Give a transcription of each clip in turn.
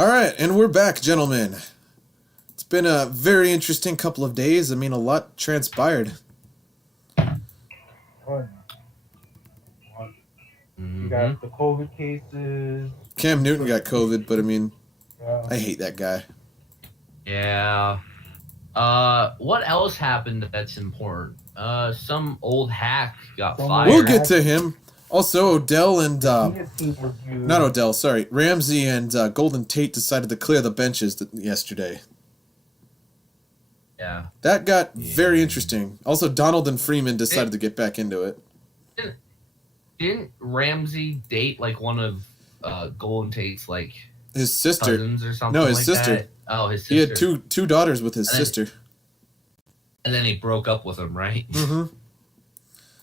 All right, and we're back, gentlemen. It's been a very interesting couple of days. I mean, a lot transpired. You got the COVID cases. Cam Newton got COVID, but I mean, I hate that guy. Yeah. What else happened that's important? Some old hack got fired. We'll get to him. Also, Odell and not Odell, sorry, Ramsey and Golden Tate decided to clear the benches yesterday. Yeah. That got very interesting. Also, Donald and Freeman decided to get back into it. Didn't Ramsey date like one of Golden Tate's like his sister cousins or something? No, his like sister. That? Oh, his sister. He had two daughters with his sister. And then he broke up with him, right? Mm-hmm.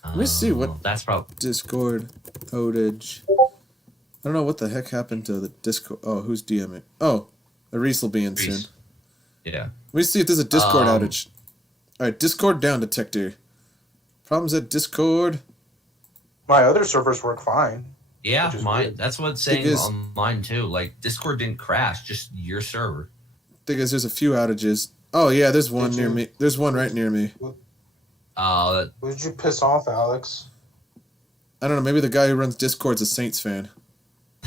Let me see what that's probably Discord outage. I don't know what the heck happened to the Discord. Oh, who's DMing? Oh, Reese will be in soon. Yeah. Let me see if there's a Discord outage. All right, Discord down detector. Problems at Discord. My other servers work fine. Yeah, mine. That's what it's saying on mine too. Like Discord didn't crash, just your server. Thing is, there's a few outages. Oh yeah, there's one near me. There's one right near me. Who did you piss off, Alex? I don't know. Maybe the guy who runs Discord's a Saints fan.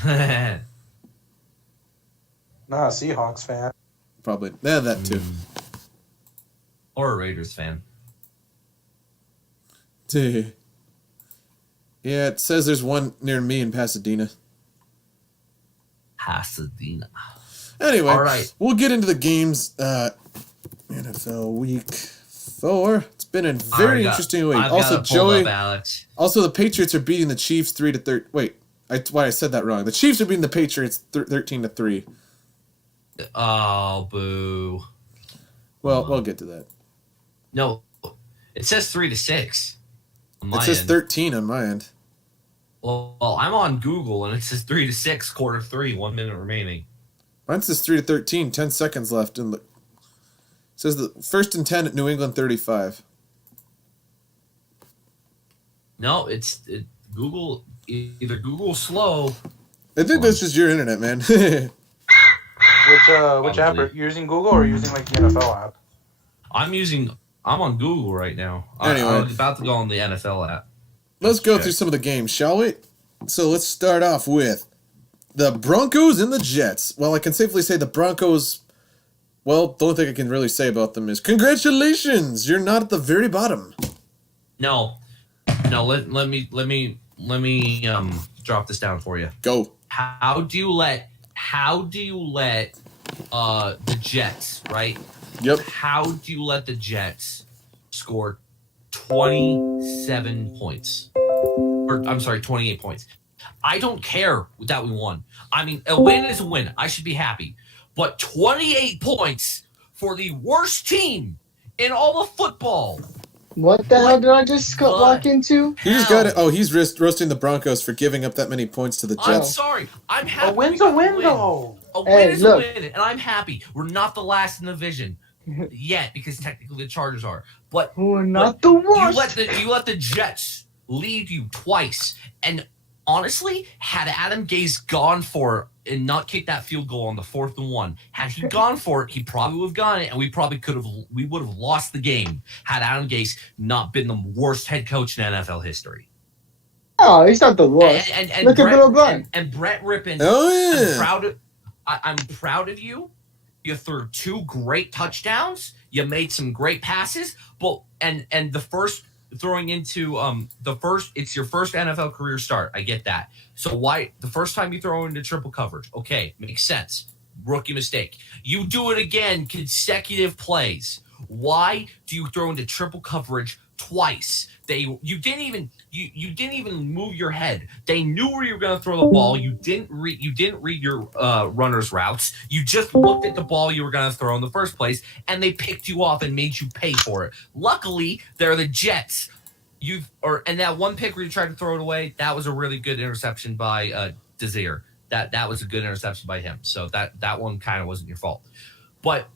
Nah, Seahawks fan. Probably. Yeah, that too. Or a Raiders fan. Yeah, it says there's one near me in Pasadena. Pasadena. Anyway, all right. We'll get into the games. NFL Week 4. It's been a very interesting week. Also, Joey. Also, the Patriots are beating the Chiefs 3-13. Wait, I said that wrong. The Chiefs are beating the Patriots 13-3. Oh, boo. Well, we'll get to that. No, it says 3-6. It says 13 on my end. Well, I'm on Google and it says 3-6, quarter 3, 1 minute remaining. Mine says 3-13, 10 seconds left. And it says the 1st and 10 at New England 35. No, Google, either Google's slow. I think that's just your internet, man. Which app are you using? Google or using like the NFL app? I'm on Google right now. Anyway. I'm about to go on the NFL app. Let's go through some of the games, shall we? So let's start off with the Broncos and the Jets. Well, I can safely say the Broncos, well, the only thing I can really say about them is congratulations, you're not at the very bottom. No, let me drop this down for you. Go. How do you let the Jets, right? Yep. How do you let the Jets score 27 points? Or I'm sorry, 28 points. I don't care that we won. I mean, a win is a win. I should be happy. But 28 points for the worst team in all of football. What the hell did I just walk into? He just got it. Oh, he's roasting the Broncos for giving up that many points to the Jets. I'm sorry. I'm happy. A win's a win, though. A win is a win, and I'm happy. We're not the last in the division yet, because technically the Chargers are. But we're not the worst. You let the Jets lead you twice, and honestly, had Adam Gase gone for it and not kicked that field goal on the 4th and 1, had he gone for it, he probably would have gotten it, and we would have lost the game had Adam Gase not been the worst head coach in NFL history. Oh, he's not the worst. And look Brett, at Bill O'Brien. And Brett Rippon. Oh yeah. I'm proud of you. You threw 2 great touchdowns. You made some great passes, but and the first throwing into it's your first NFL career start. I get that. So why the first time you throw into triple coverage? Okay, makes sense. Rookie mistake. You do it again, consecutive plays. Why do you throw into triple coverage twice? You didn't even move your head. They knew where you were going to throw the ball. You didn't read your runner's routes. You just looked at the ball you were going to throw in the first place, and they picked you off and made you pay for it. Luckily, they're the Jets. And that one pick where you tried to throw it away, that was a really good interception by Desir. That was a good interception by him. So that one kind of wasn't your fault. But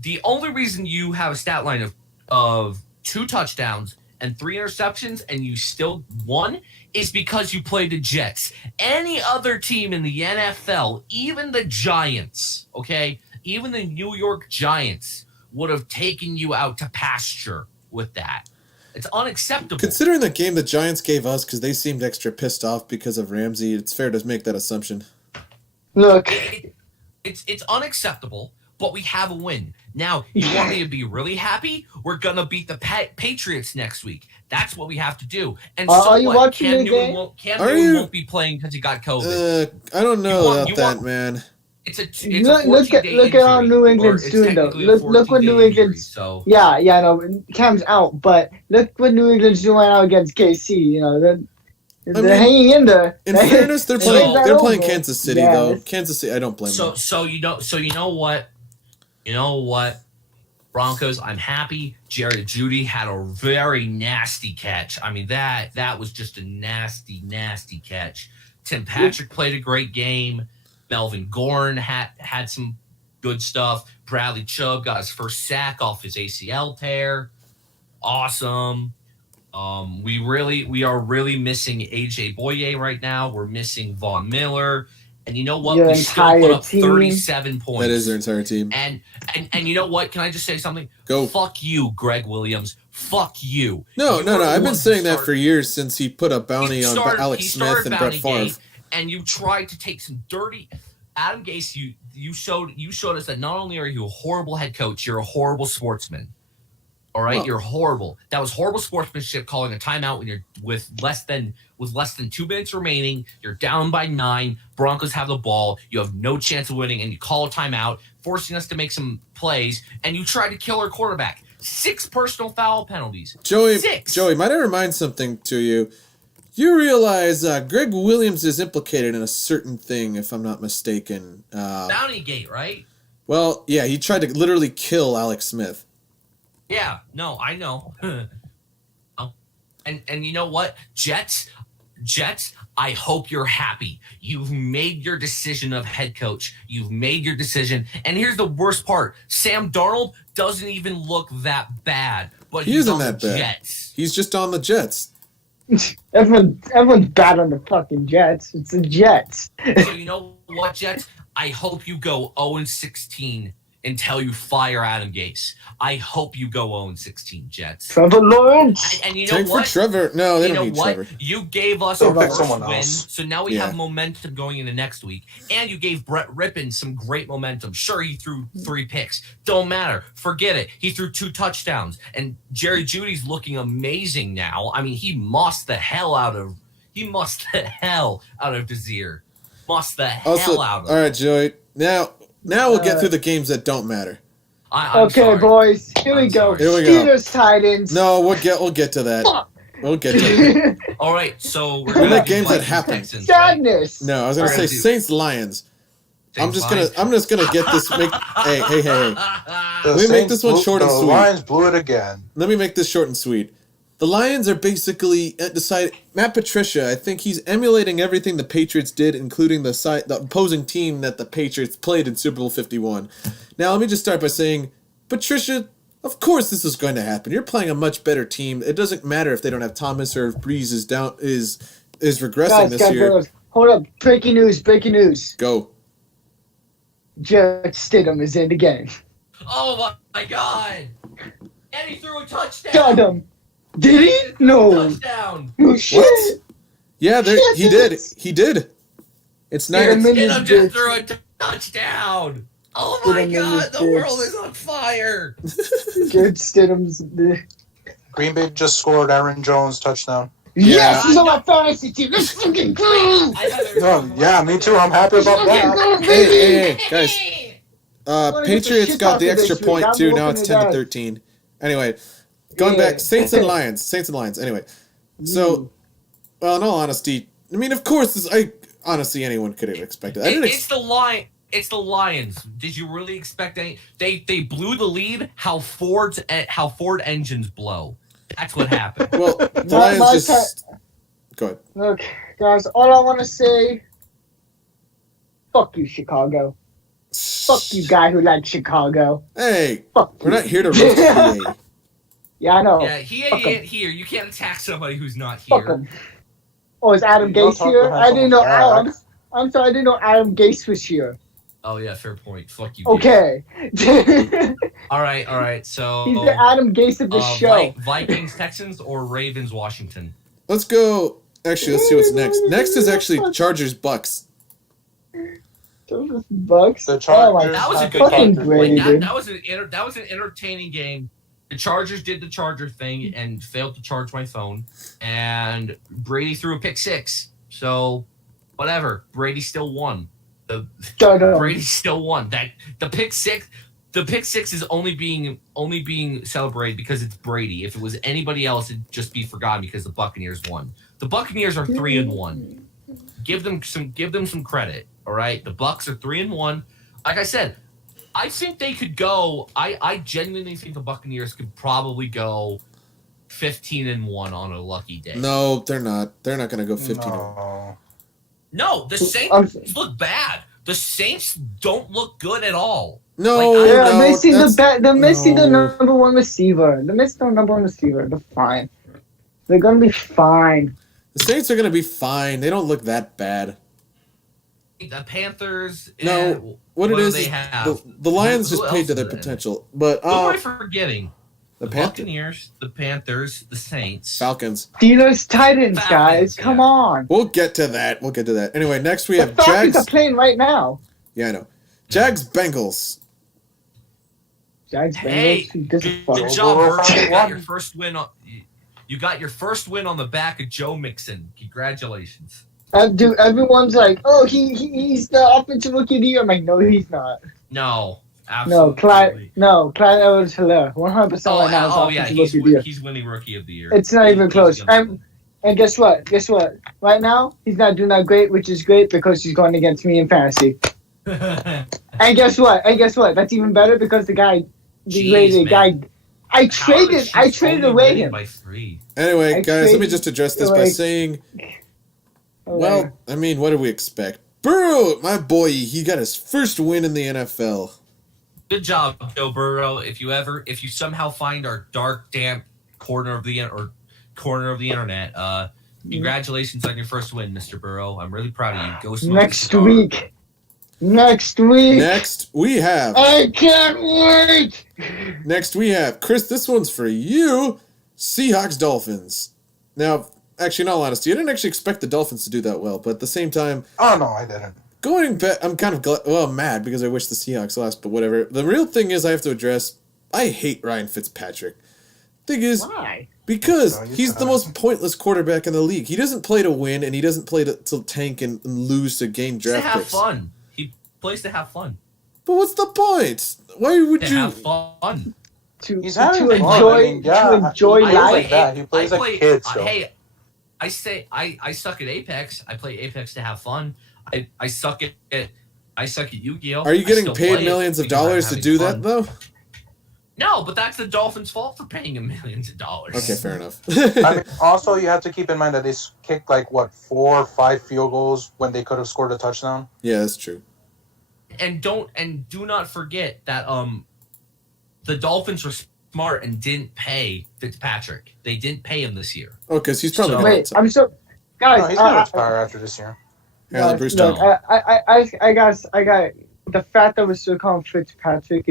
the only reason you have a stat line of 2 touchdowns and 3 interceptions and you still won is because you played the Jets. Any other team in the NFL, even the Giants, okay, even the New York Giants would have taken you out to pasture with that. It's unacceptable. Considering the game the Giants gave us because they seemed extra pissed off because of Ramsey, it's fair to make that assumption. Look. It's unacceptable, but we have a win. Now, you want me to be really happy? We're going to beat the Patriots next week. That's what we have to do. And are you watching the game? Cam Newton won't be playing because he got COVID. I don't know about that, man. Look at how New England's doing though. Look what New England's. So. Yeah, no, Cam's out, but look what New England's doing right now against KC. You know, they're hanging in there. In fairness, they're playing Kansas City though. Kansas City, I don't blame them. So you know what, Broncos, I'm happy. Jerry Jeudy had a very nasty catch. I mean that was just a nasty catch. Tim Patrick played a great game. Melvin Gordon had some good stuff. Bradley Chubb got his first sack off his ACL tear. Awesome. We are really missing AJ Boye right now. We're missing Von Miller. And you know what? We still put up 37 points. That is their entire team. And you know what? Can I just say something? Go. Fuck you, Greg Williams. Fuck you. No. I've been saying that for years since he put a bounty on Alex Smith and Brett Favre. And you tried to take some dirty Adam Gase. You showed us that not only are you a horrible head coach, you're a horrible sportsman. All right, you're horrible. That was horrible sportsmanship. Calling a timeout when you're with less than 2 minutes remaining. You're down by 9. Broncos have the ball. You have no chance of winning, and you call a timeout, forcing us to make some plays. And you try to kill our quarterback. 6 personal foul penalties. Joey, 6. might I remind something to you? You realize Greg Williams is implicated in a certain thing, if I'm not mistaken. Bountygate, right? Well, yeah, he tried to literally kill Alex Smith. Yeah, no, I know. And you know what? Jets, I hope you're happy. You've made your decision of head coach. You've made your decision. And here's the worst part. Sam Darnold doesn't even look that bad. But he isn't that bad. Jets. He's just on the Jets. Everyone's bad on the fucking Jets. It's the Jets. So you know what, Jets? I hope you go 0-16 until you fire Adam Gase. I hope you go 0-16, Jets. Trevor Lawrence. And you know what? For Trevor. No, they don't need Trevor. You gave us our first win, so now we have momentum going into next week. And you gave Brett Rippon some great momentum. Sure, he threw 3 picks. Don't matter. Forget it. He threw 2 touchdowns. And Jerry Jeudy's looking amazing now. I mean, he mossed the hell out of Desir. Mossed the hell out of him. All right, Joey. Now we'll get through the games that don't matter. Okay, boys. Here we go. Steelers, Titans. No, we'll get to that. We'll get to that. All right, so we're gonna games that happen. Sadness. Right? No, I was gonna say Saints Lions. I'm just gonna get this. Hey. Let me make this one short and sweet. The Lions blew it again. Let me make this short and sweet. The Lions are basically decided. Matt Patricia, I think he's emulating everything the Patriots did, including the opposing team that the Patriots played in Super Bowl 51. Now, let me just start by saying, Patricia, of course this is going to happen. You're playing a much better team. It doesn't matter if they don't have Thomas or if Breeze is regressing this year. Guys, hold up! Breaking news! Go. Jarrett Stidham is in the game. Oh my God! And he threw a touchdown. Got him. Did he? No. Touchdown. Oh, shit. What? Yeah, he did. He did. It's nice. Stidham just threw a touchdown. Oh my God! The world is on fire. Jarrett Stidham's. Green Bay just scored Aaron Jones touchdown. Yes, he's on my fantasy team. Let's fucking go. Yeah, me too. I'm happy about that. Hey, guys. Patriots got the extra point too. Now it's 10-13. Anyway. Going back, Saints and Lions. Anyway, so, well, in all honesty, I mean, of course, honestly, anyone could have expected. It's the Lions. Did you really expect any? They blew the lead. How Ford engines blow. That's what happened. Well, the Lions just. Go ahead. Look, guys, all I want to say, fuck you, Chicago. Fuck you, guy who likes Chicago. Hey, fuck we're not here to roast PA. Yeah, I know. Yeah, he ain't here. You can't attack somebody who's not Fuck here. him. Oh, is Adam Don't Gase talk here? behind I didn't know. someone's I'm sorry, I didn't know Adam Gase was here. Oh yeah, fair point. Fuck you. Okay. All right. So He's the Adam Gase of the show. Vikings, Texans, or Ravens, Washington. Let's go. Actually, let's see what's next. Next is actually Chargers Bucks. Bucks. The Chargers. That was a good fucking game. Brady, dude. That was an entertaining game. The Chargers did the Charger thing and failed to charge my phone, and Brady threw a pick six. So, whatever. Brady still won. Brady still won. That the pick six. The pick six is only being celebrated because it's Brady. If it was anybody else, it'd just be forgotten because the Buccaneers won. The Buccaneers are 3-1. Give them some credit. All right, the Bucs are 3-1. Like I said, I think they could go. I genuinely think the Buccaneers could probably go 15-1 on a lucky day. No, they're not. They're not going to go 15. No, the Saints look bad. The Saints don't look good at all. No, they're missing the number one receiver. They're missing the number one receiver. They're fine. They're gonna be fine. The Saints are gonna be fine. They don't look that bad. The Panthers. No, what it is the Lions just played to their potential. But who am I forgetting? The Buccaneers, the Panthers, the Saints, Falcons, Steelers, Titans, guys. Come on. We'll get to that. Anyway, next we have the Falcons Jags. are playing right now. Yeah, I know. Jags, Bengals. Jags, hey, Bengals. Good job, Burrow. You got your first win on. You got your first win on the back of Joe Mixon. Congratulations. Dude, everyone's like, "Oh, he's the offensive rookie of the year." I'm like, no, he's not. No, absolutely. Clyde Edwards-Helaire, 100% right now. Oh yeah, he's winning rookie of the year. It's not even close. And guess what? Right now, he's not doing that great, which is great because he's going against me in fantasy. And guess what? That's even better because the guy, I traded away him. By 3. Anyway, guys, let me just address this by saying, well, I mean, what do we expect? Burrow, my boy, he got his first win in the NFL. Good job, Joe Burrow. If you somehow find our dark, damp corner of the internet, congratulations on your first win, Mr. Burrow. I'm really proud of you. Go smoke Next week. Next, we have. I can't wait. Next, we have Chris. This one's for you. Seahawks, Dolphins. Now, actually, in all honesty, I didn't actually expect the Dolphins to do that well, but at the same time, oh no, I didn't. Going back, I'm kind of mad because I wish the Seahawks lost, but whatever. The real thing is, I have to address. I hate Ryan Fitzpatrick. Thing is, why? Because he's the most pointless quarterback in the league. He doesn't play to win, and he doesn't play to tank and lose to gain draft picks. To have fun. He plays to have fun. But what's the point? Why would you have fun? To enjoy life. He plays like kids. Hey, I suck at Apex. I play Apex to have fun. I suck at Yu-Gi-Oh. Are you getting paid millions of dollars to do that though? No, but that's the Dolphins' fault for paying him millions of dollars. Okay, fair enough. I mean, also you have to keep in mind that they kicked 4 or 5 field goals when they could have scored a touchdown. Yeah, that's true. And do not forget that the Dolphins were smart and didn't pay Fitzpatrick. They didn't pay him this year. Oh, because he's probably guys. No, he's gonna retire after this year. I got the fact that we're still calling Fitzpatrick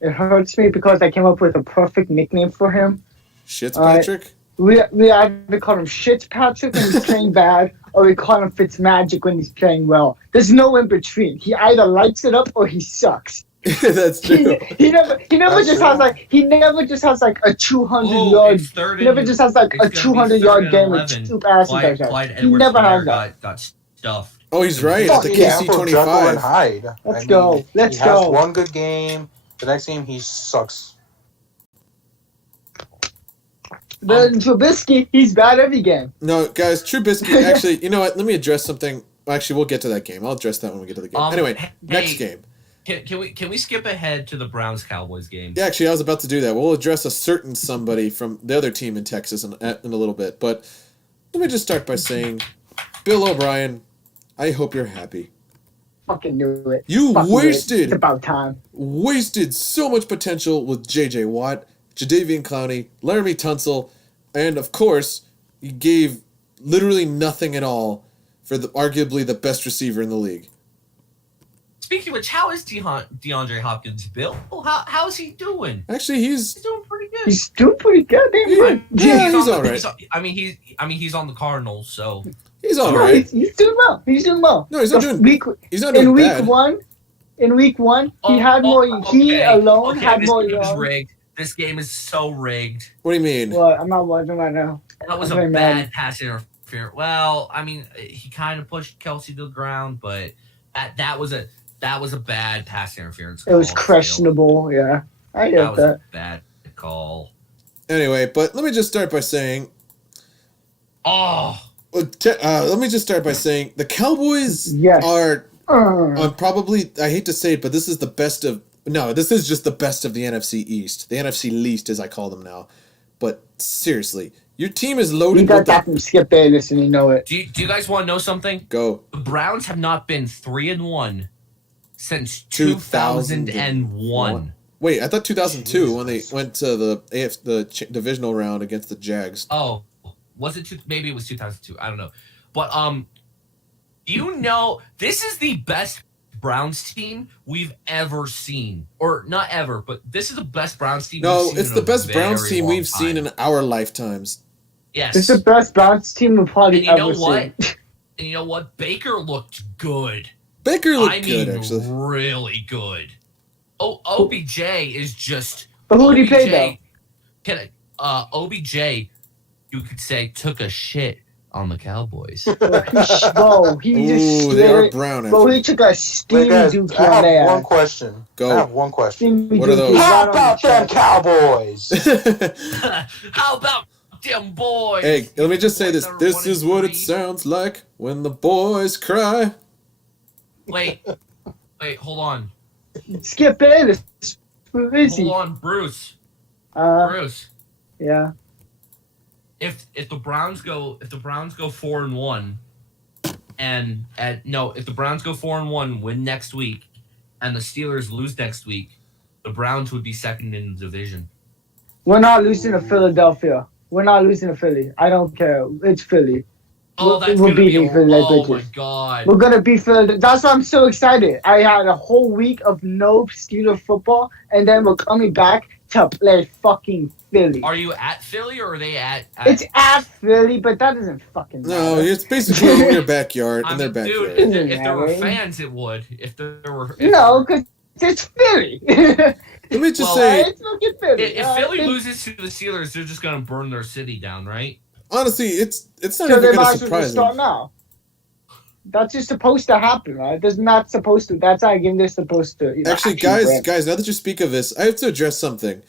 it hurts me because I came up with a perfect nickname for him. Shitspatrick? We either call him Shitspatrick when he's playing bad, or we call him Fitzmagic when he's playing well. There's no in between. He either lights it up or he sucks. That's true. He never just has a 200 yard. He never just has a 200-yard game with 2 passes. He never has that. Got stuffed. Oh, he's right. At the KC-25. Let's go. He has one good game. The next game, he sucks. Then Trubisky, he's bad every game. No, guys, Trubisky, actually, you know what? Let me address something. Actually, we'll get to that game. I'll address that when we get to the game. Anyway, next game. Can we skip ahead to the Browns-Cowboys game? Yeah, actually, I was about to do that. We'll address a certain somebody from the other team in Texas in a little bit. But let me just start by saying, Bill O'Brien, I hope you're happy. Fucking knew it. You wasted. It's about time. Wasted so much potential with J.J. Watt. Jadeveon Clowney, Laramie Tunsil, and of course, he gave literally nothing at all for arguably the best receiver in the league. Speaking of which, how is DeAndre Hopkins, Bill? How is he doing? Actually, he's doing pretty good. He's doing pretty good. He's all right. He's on the Cardinals, so he's all right. He's doing well. No, he's not doing. He's not doing bad. In week one, he had more. He alone had more. This game is rigged. This game is so rigged. What do you mean? What? I'm not watching right now. That was a bad pass interference. Well, I mean, he kind of pushed Kelsey to the ground, but that was a bad pass interference. It was questionable. Yeah, I get that. Was a bad call. Anyway, but let me just start by saying. Let me just start by saying the Cowboys are probably, I hate to say it, but this is the best of. No, this is just the best of the NFC East. The NFC least, as I call them now. But seriously, your team is loaded. You got that from Skip Bayless, and you know it. Do you guys want to know something? Go. The Browns have not been 3-1 since 2001. Wait, I thought 2002 when they went to the divisional round against the Jags. Oh, was it? Maybe it was 2002. I don't know. But this is the best Browns team we've ever seen, or not ever, but this is the best Browns team. No, it's the best Browns team we've seen in our lifetimes. Yes, it's the best Browns team we've probably ever seen. And you know what? Baker looked good. Baker looked good, actually. Really good. OBJ is just. But who did he play though? OBJ, you could say, took a shit on the Cowboys. He just they are brown. Bro, he took a steamy duke on there. I have one question. Go. I have one question. What are those? How about them Cowboys? How about them boys? Hey, let me just say this. This is what it sounds like when the boys cry. Wait, hold on. Skip Bayless. Who is he? Hold on, Bruce. Bruce. Yeah. If the Browns go 4-1, if the Browns go 4-1, win next week, and the Steelers lose next week, the Browns would be second in the division. We're not losing to Philadelphia. We're not losing to Philly. I don't care. It's Philly. We're beating Philly. Oh my god. We're gonna beat Philly. That's why I'm so excited. I had a whole week of no Steeler football, and then we're coming back to play fucking Philly. Are you at Philly or are they at It's at Philly, but that doesn't fucking matter. No, it's basically in their backyard. In their backyard. Dude, if there were fans, it would. Because it's Philly. Let me just say, it's fucking Philly. If Philly loses to the Steelers, they're just gonna burn their city down, right? Honestly, it's not even gonna surprise them. Now. That's just supposed to happen, right? That's not supposed to. That's how they're supposed to. Actually, guys, now that you speak of this, I have to address something.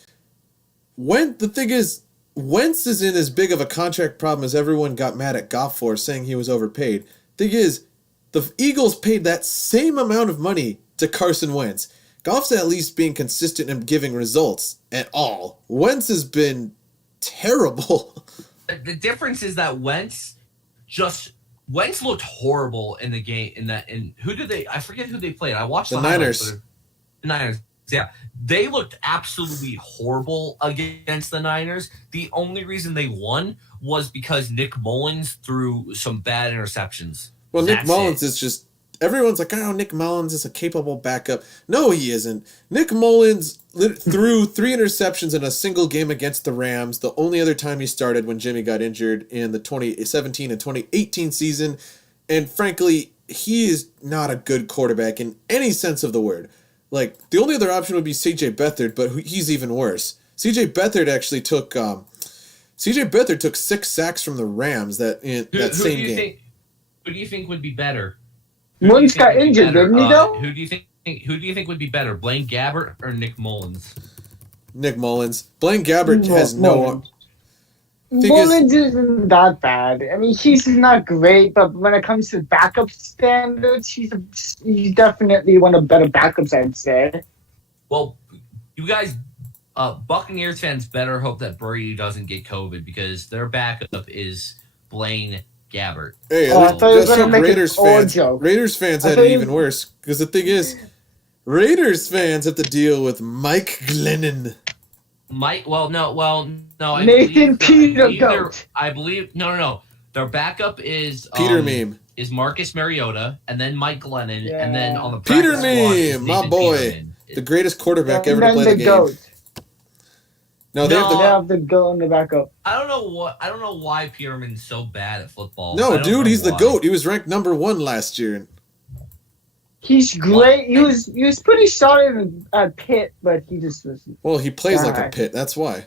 The thing is, Wentz is in as big of a contract problem as everyone got mad at Goff for, saying he was overpaid. Thing is, the Eagles paid that same amount of money to Carson Wentz. Goff's at least being consistent and giving results at all. Wentz has been terrible. The difference is that Wentz looked horrible in the game. I forget who they played. I watched the Niners. The Niners. Yeah, they looked absolutely horrible against the Niners. The only reason they won was because Nick Mullins threw some bad interceptions. Well, Nick Mullins is just. Everyone's like, oh, Nick Mullins is a capable backup. No, he isn't. Nick Mullins threw 3 interceptions in a single game against the Rams. The only other time he started when Jimmy got injured in the 2017 and 2018 season. And frankly, he is not a good quarterback in any sense of the word. Like, the only other option would be C.J. Beathard, but he's even worse. C.J. Beathard actually took 6 sacks from the Rams that same game. Who do you think would be better? Mullins got injured, didn't he, though? Who do you think would be better, Blaine Gabbert or Nick Mullins? Nick Mullins. Blaine Gabbert has no. Mullins isn't that bad. I mean, he's not great, but when it comes to backup standards, he's definitely one of the better backups, I'd say. Well, you guys, Buccaneers fans better hope that Brady doesn't get COVID because their backup is Blaine Gabbert. Hey, just like Raiders fans. Raiders fans had it even worse because the thing is, Raiders fans have to deal with Mike Glennon. Mike. Well, no. Nathan Peter Goat. I believe no. Their backup is Peter Meme. Is Marcus Mariota, and then Mike Glennon, and then on the Peter practice squad is Meme, my Nathan boy, Peterman. the greatest quarterback ever And to play then the game. GOAT. No, They have the GOAT in the backup. I don't know why Peterman's so bad at football. No, dude, he's the GOAT. He was ranked number 1 last year. He's great. He was pretty solid at Pitt, but he just was. Well, he plays like a Pitt. That's why.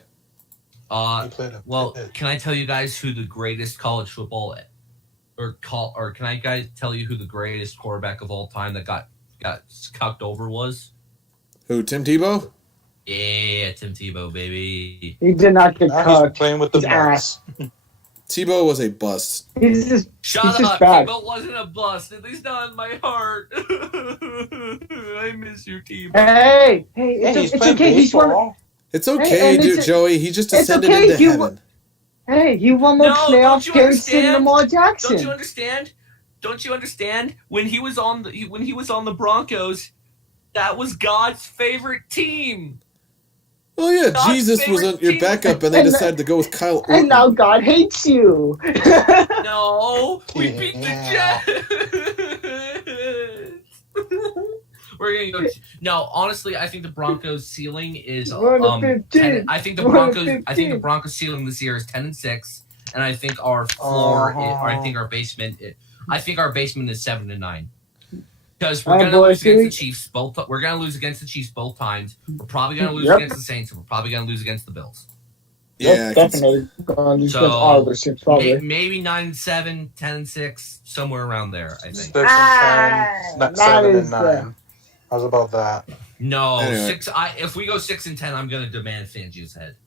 Can I tell you guys who the greatest college football or can I guys tell you who the greatest quarterback of all time that got cucked over was? Who, Tim Tebow? Yeah, Tim Tebow, baby. He did not get cucked. Playing with the ass. Tebow was a bust. Shut up. Bad. Tebow wasn't a bust. At least not in my heart. I miss you, Tebow. Hey, it's okay. It's okay, dude, Joey. He just ascended into heaven. Hey, he won more playoff games than Lamar Jackson. Don't you understand? When he was on the Broncos, that was God's favorite team. Oh yeah, God's Jesus was on your backup, and they decided to go with Kyle Orton. And now God hates you. No, we beat the Jets. We're gonna go. No, honestly, I think the Broncos' ceiling is 10, I think the Broncos' ceiling this year is 10-6, and I think our floor, I think our basement is 7-9. Because we're gonna lose against the Chiefs both. We're gonna lose against the Chiefs both times. We're probably gonna lose against the Saints, and we're probably gonna lose against the Bills. Yeah, definitely. Maybe 9-7, 10-6, somewhere around there. I think 7-9. How's about that? No, anyway. If we go 6-10, I'm gonna demand Fangio's head.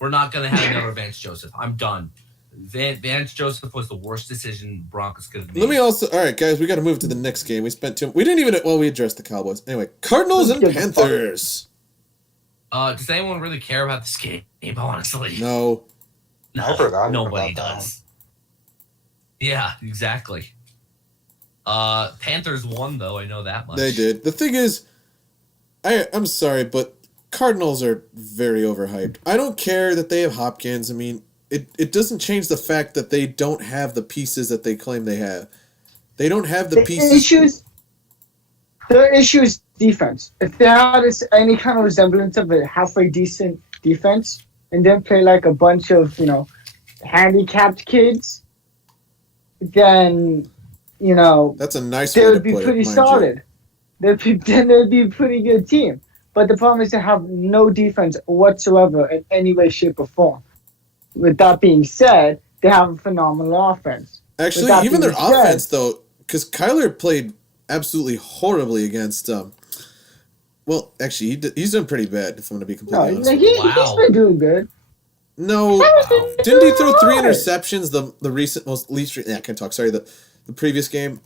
We're not gonna have another Vance Joseph. I'm done. Vance Joseph was the worst decision Broncos could have made. Let me also. All right, guys, we got to move to the next game. We didn't even. Well, we addressed the Cowboys. Anyway, Cardinals and Panthers. Does anyone really care about this game? Honestly, no. I forgot. Nobody does. Yeah, exactly. Panthers won though. I know that much. They did. The thing is, I'm sorry, but Cardinals are very overhyped. I don't care that they have Hopkins. I mean. It doesn't change the fact that they don't have the pieces that they claim they have. They don't have the pieces. The issue is defense. If they had any kind of resemblance of a halfway decent defense and then play like a bunch of, handicapped kids, then, that's a nice they way to would be put pretty it, solid. Then they'd be a pretty good team. But the problem is they have no defense whatsoever in any way, shape, or form. With that being said, they have a phenomenal offense. Actually, even their offense, though, because Kyler played absolutely horribly against. Well, actually, he's done pretty bad, if I'm going to be completely honest. He's been doing good. No. Didn't he throw 3 interceptions the previous game?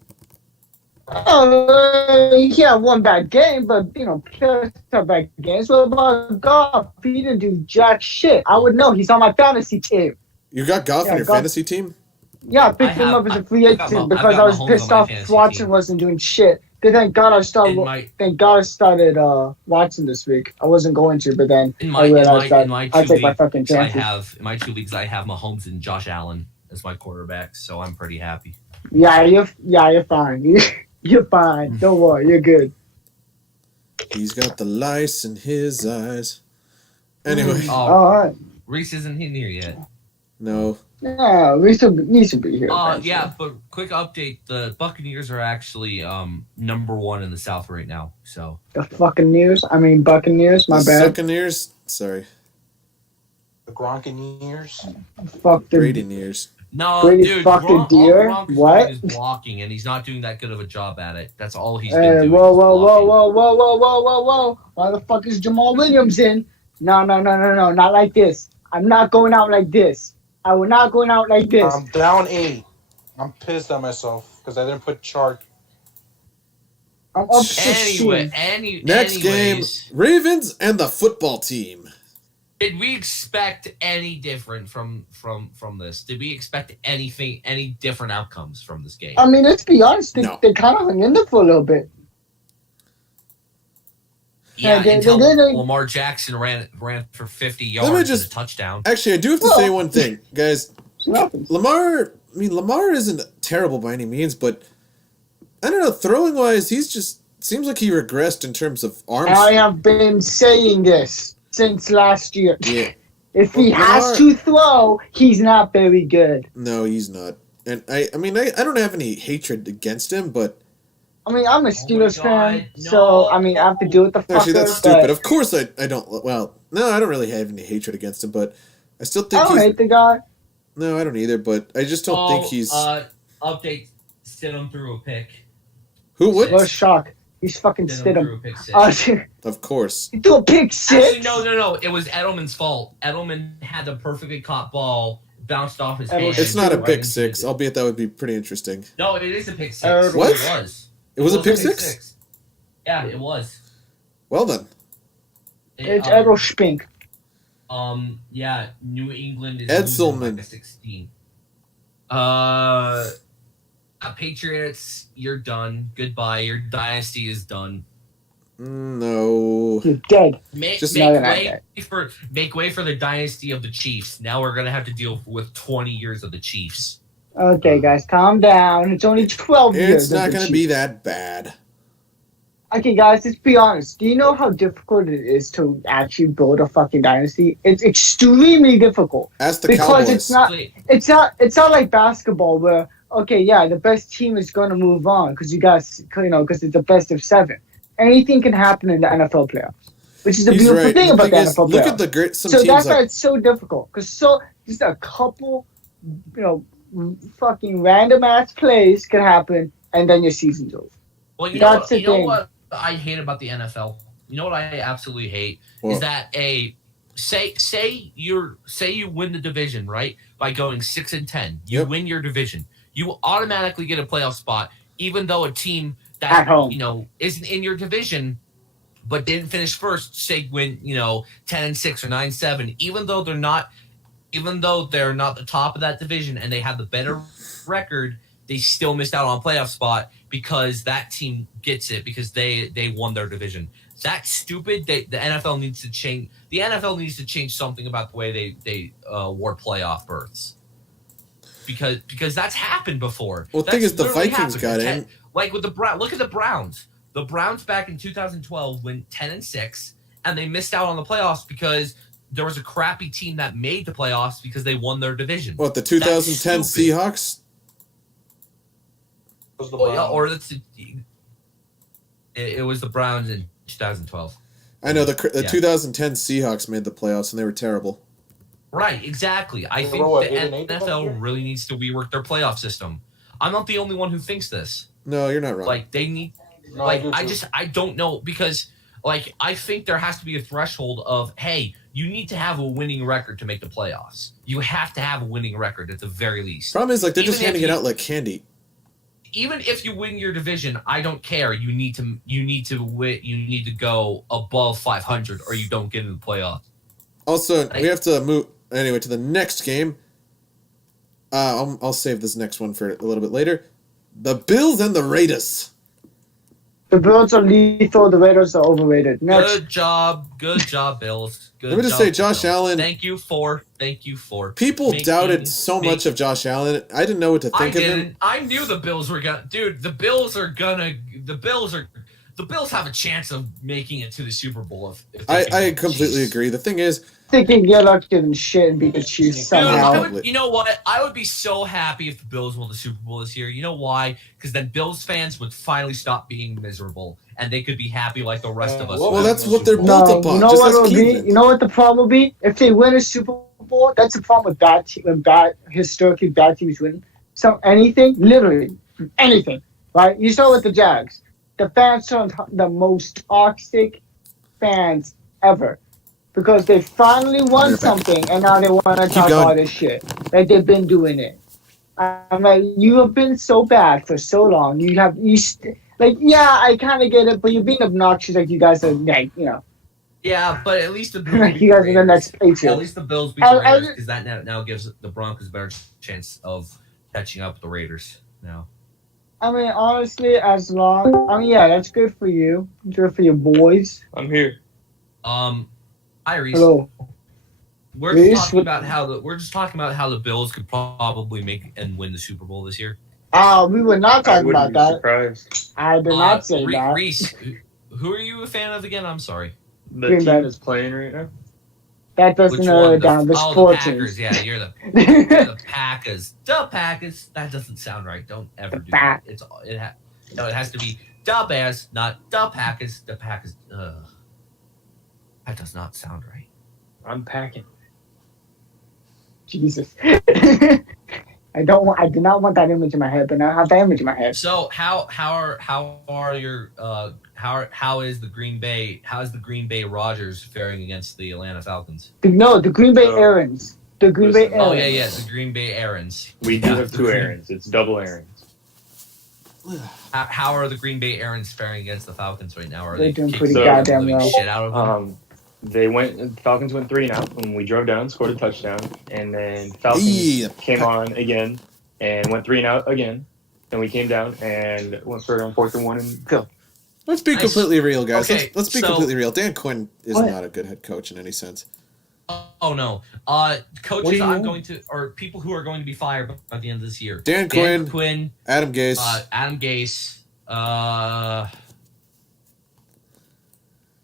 He had one bad game, but players have bad games. What about Goff? He didn't do jack shit. I would know. He's on my fantasy team. You got Goff on your fantasy team? Yeah, I picked him up as a free agent because I was pissed off Watson wasn't doing shit. Thank God I started Watson this week. I wasn't going to, but then I realized that I take my fucking chances. In my 2 leagues, I have Mahomes and Josh Allen as my quarterbacks, so I'm pretty happy. Yeah, you're fine. You're fine. Don't worry. You're good. He's got the lice in his eyes. Anyway. All right. Reese isn't in here yet. No. Yeah, Reese needs to be here. Yeah, but quick update. The Buccaneers are actually number 1 in the South right now. So the Buccaneers? My bad. Buccaneers? Sorry. The Gronkaneers? Fuck the Bradyneers. No, Brady dude, fucking deer. What? Is blocking, and he's not doing that good of a job at it. That's all he's been doing. Whoa! Why the fuck is Jamal Williams in? No, not like this. I'm not going out like this. I will not go out like this. I'm down 8. I'm pissed at myself because I didn't put Chark. I'm up Next game, Ravens and the football team. Did we expect any different from this? Did we expect any different outcomes from this game? I mean, let's be honest. They kind of hung in there for a little bit. Yeah, they until didn't. Lamar Jackson ran for 50 yards and a touchdown. Actually, I do have to say one thing, guys. Nothing. Lamar isn't terrible by any means, but I don't know, throwing wise, he's just seems like he regressed in terms of arms. I have been saying this since last year. Yeah. If he has to throw, he's not very good. No, he's not. And I don't have any hatred against him, but I mean, I'm a Steelers fan, so I mean, I have to deal with the fucker. Actually, that's stupid. Of course, I don't. Well, no, I don't really have any hatred against him, but I still think I don't hate the guy. No, I don't either, but I just don't think he's. Update: Stidham threw a pick. Who? What? What a shock! He's fucking Stidham. Of course. He threw a pick six. Actually, no. It was Edelman's fault. Edelman had the perfectly caught ball, bounced off his hand. It's not a pick six, albeit that would be pretty interesting. No, it is a pick six. What? It was. It was a pick six? Yeah, it was. Well then. It's Errol Spink. Yeah, New England is Edelman. Like 16. Patriots, you're done. Goodbye. Your dynasty is done. No. You're dead. Make way for the dynasty of the Chiefs. Now we're gonna have to deal with 20 years of the Chiefs. Okay, guys, calm down. It's only 12 years. It's not going to be that bad. Okay, guys, let's be honest. Do you know how difficult it is to actually build a fucking dynasty? It's extremely difficult. Ask the because Cowboys. it's not like basketball where the best team is going to move on because because it's the best of 7. Anything can happen in the NFL playoffs, which is the beautiful thing about the NFL playoffs. Look at the great. So that's why it's so difficult because just a couple, fucking random ass plays can happen, and then your season's over. Well, you know what I hate about the NFL? You know what I absolutely hate is that say you win the division, right? By going 6-10. You win your division. You automatically get a playoff spot, even though a team that isn't in your division but didn't finish first, say win, 10-6 or 9-7, even though they're not the top of that division and they have the better record, they still missed out on a playoff spot because that team gets it because they won their division. That's stupid. The NFL needs to change. The NFL needs to change something about the way they award playoff berths. Because that's happened before. Well, the thing is, the Vikings got in. Like with the Browns. Look at the Browns. The Browns back in 2012 went 10-6, and they missed out on the playoffs because there was a crappy team that made the playoffs because they won their division. What, the 2010 Seahawks? It was the Browns in 2012. I know the 2010 Seahawks made the playoffs and they were terrible. Right, exactly. I think the NFL really needs to rework their playoff system. I'm not the only one who thinks this. No, you're not wrong. Like they need. No, I don't know because I think there has to be a threshold of hey, you need to have a winning record to make the playoffs. You have to have a winning record at the very least. Problem is they're just handing it out like candy. Even if you win your division, I don't care. You need to win. You need to go above 500, or you don't get in the playoffs. Also, we have to move anyway to the next game. I'll save this next one for a little bit later. The Bills and the Raiders. The Bills are lethal. The Raiders are overrated. Next. Good job, Bills. Let me just say, Josh Allen. Thank you for. People doubted so much of Josh Allen. I didn't know what to think of him. I knew the Bills were gonna. Dude, the Bills have a chance of making it to the Super Bowl. If I completely agree. The thing is, they can get lucky and shit and beat the Chiefs somehow. You know what? I would be so happy if the Bills won the Super Bowl this year. You know why? Because then Bills fans would finally stop being miserable, and they could be happy like the rest of us. Well, that's what they're built upon. You know what it will be? You know what the problem will be? If they win a Super Bowl, that's the problem with historically bad teams win. So literally anything, right? You saw with the Jags. The fans are the most toxic fans ever. Because they finally won something, and now they want to talk all this shit. Like they've been doing it. I'm like, you have been so bad for so long. I kind of get it, but you're being obnoxious. Like you guys are, Yeah, but at least the Bills like you guys are the next Patriots. At least the Bills beat the Raiders because that now gives the Broncos a better chance of catching up with the Raiders now. I mean, honestly, yeah, that's good for you. Good for your boys. I'm here. Hi, Reese. Hello. We're just talking about how the Bills could probably make and win the Super Bowl this year. We were not talking about that. Surprised. I did not say that. Reese, who are you a fan of again? I'm sorry. The team that's playing right now. That doesn't narrow down the sport the Packers. teams. Yeah, you're the Packers. The Packers. That doesn't sound right. Don't ever do that. It has to be the Bears, not the Packers. The Packers. That does not sound right. I'm packing. Jesus. I do not want that image in my head, but now I have that image in my head. So how is the Green Bay Rodgers faring against the Atlanta Falcons? The Green Bay Aarons. The Green Bay Aarons. Oh yeah, the Green Bay Aarons. We do have two Aarons. It's double Aarons. How are the Green Bay Aarons faring against the Falcons right now? Are They're they doing pretty goddamn well. Shit out of them? The Falcons went 3-0 when we drove down, scored a touchdown, and then Falcons came on again and went 3-0 again. Then we came down and went for on 4th and 1 and go. Let's be completely real, guys. Okay, let's be completely real. Dan Quinn is not a good head coach in any sense. Oh no, coaches or people who are going to be fired by the end of this year. Dan Quinn, Adam Gase.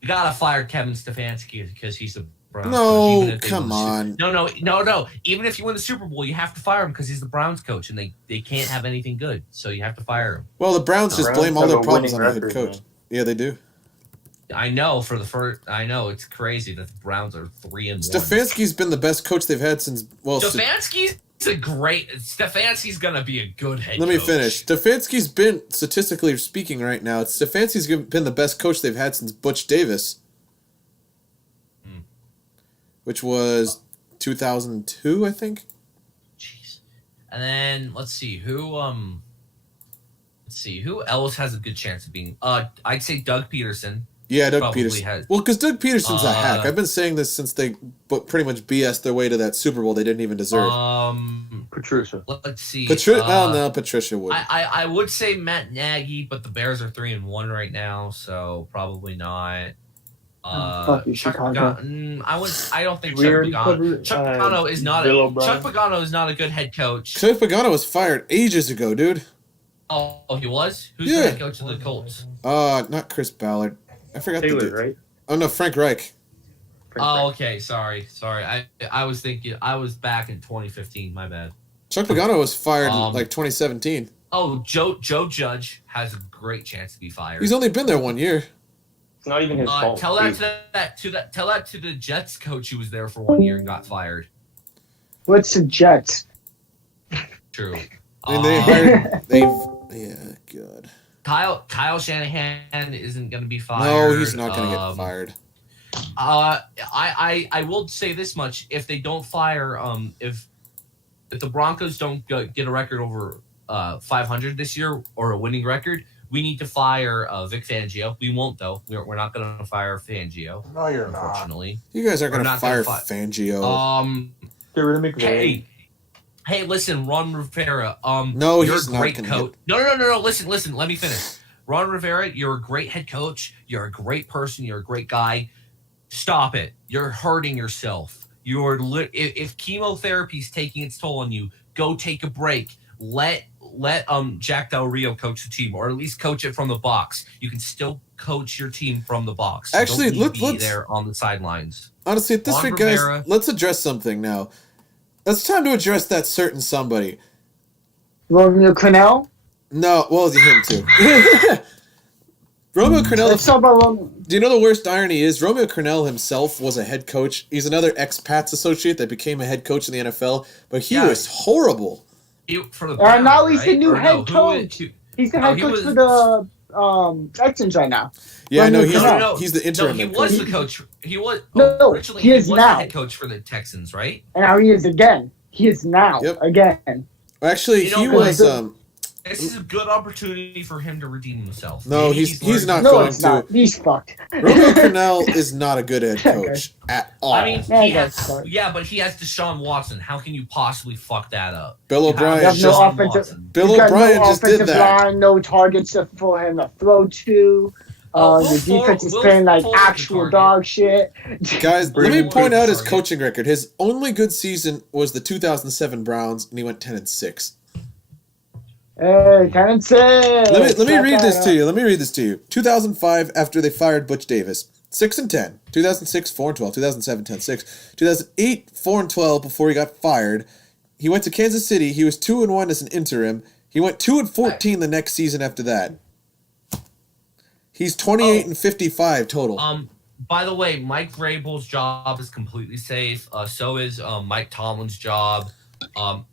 You gotta fire Kevin Stefanski because he's the Browns. No, come on. No. Even if you win the Super Bowl, you have to fire him because he's the Browns coach, and they can't have anything good, so you have to fire him. Well, the Browns just blame all their problems on the head coach. Man. Yeah, they do. I know I know it's crazy that the Browns are 3-1. Stefanski's been the best coach they've had since. Well, Stefanski's gonna be a good head coach. Let me finish. Stefanski's been, statistically speaking, right now, Stefanski's been the best coach they've had since Butch Davis, which was 2002, I think. Jeez. And then let's see who else has a good chance of being. I'd say Doug Peterson. Yeah, Doug Peterson. Well, because Doug Peterson's a hack. I've been saying this since they pretty much BS their way to that Super Bowl they didn't even deserve. Patricia. Let's see. No, Patricia would. I would say Matt Nagy, but the Bears are 3-1 right now, so probably not. Chuck Pagano. I don't think Chuck Pagano is not. Chuck Pagano is not a good head coach. Chuck Pagano was fired ages ago, dude. Oh, he was? Who's the head coach of the Colts? Not Chris Ballard. I forgot Taylor, the dude. right? Oh no, Frank Reich. Okay. Sorry. I was thinking. I was back in 2015. My bad. Chuck Pagano was fired in like 2017. Oh, Joe Judge has a great chance to be fired. He's only been there 1 year. It's not even his fault. Tell that to the Jets coach who was there for 1 year and got fired. What's the Jets? True. I mean, yeah, good. Kyle Shanahan isn't going to be fired. No, he's not going to get fired. I will say this much: if they don't fire, if the Broncos don't get a record over 500 this year or a winning record, we need to fire Vic Fangio. We won't though. We're not going to fire Fangio. No, you're unfortunately. not. You guys are going to fire Fangio. Get rid of McVay. Hey, listen, Ron Rivera. No, you're he's a great not coach. No. Listen. Let me finish. Ron Rivera, you're a great head coach. You're a great person. You're a great guy. Stop it. You're hurting yourself. If chemotherapy's taking its toll on you, go take a break. Let Jack Del Rio coach the team, or at least coach it from the box. You can still coach your team from the box. Actually, let's be there on the sidelines. Honestly, at this rate, guys, let's address something now. It's time to address that certain somebody. Romeo Crennel? No, well, him too. Romeo Crennel. Let's talk about Romeo. Do you know the worst irony is Romeo Crennel himself was a head coach. He's another ex-Pats associate that became a head coach in the NFL, but he was horrible. For the Browns, now he's the new or head coach. He's the head coach for the Texans right now. Yeah, I know he's the interim. No, he was the coach. He was originally he is was now the head coach for the Texans, right? And now he is again. He is now again. Actually, he was This is a good opportunity for him to redeem himself. No, Maybe he's not No, going it's not. to. He's fucked. Romeo Crennel is not a good head coach at all. I mean, Yeah, he that's has, fine. yeah, but he has Deshaun Watson. How can you possibly fuck that up? Bill You have O'Brien You have just no Deshaun offensive. Watson. Bill He's got O'Brien no just did offensive that. line, no targets for him to throw to. The defense is playing like actual dog shit. Guys, let me Brady point out his target. coaching record. His only good season was the 2007 Browns, and he went 10-6. Hey, 10-6. Let me read this to you. Let me read this to you. 2005, after they fired Butch Davis, 6-10. 2006, 4-12. 2007, 10-6. 2008, 4-12 before he got fired. He went to Kansas City. He was 2-1 as an interim. He went 2-14 the next season after that. He's 28-55 total. By the way, Mike Vrabel's job is completely safe. So is Mike Tomlin's job.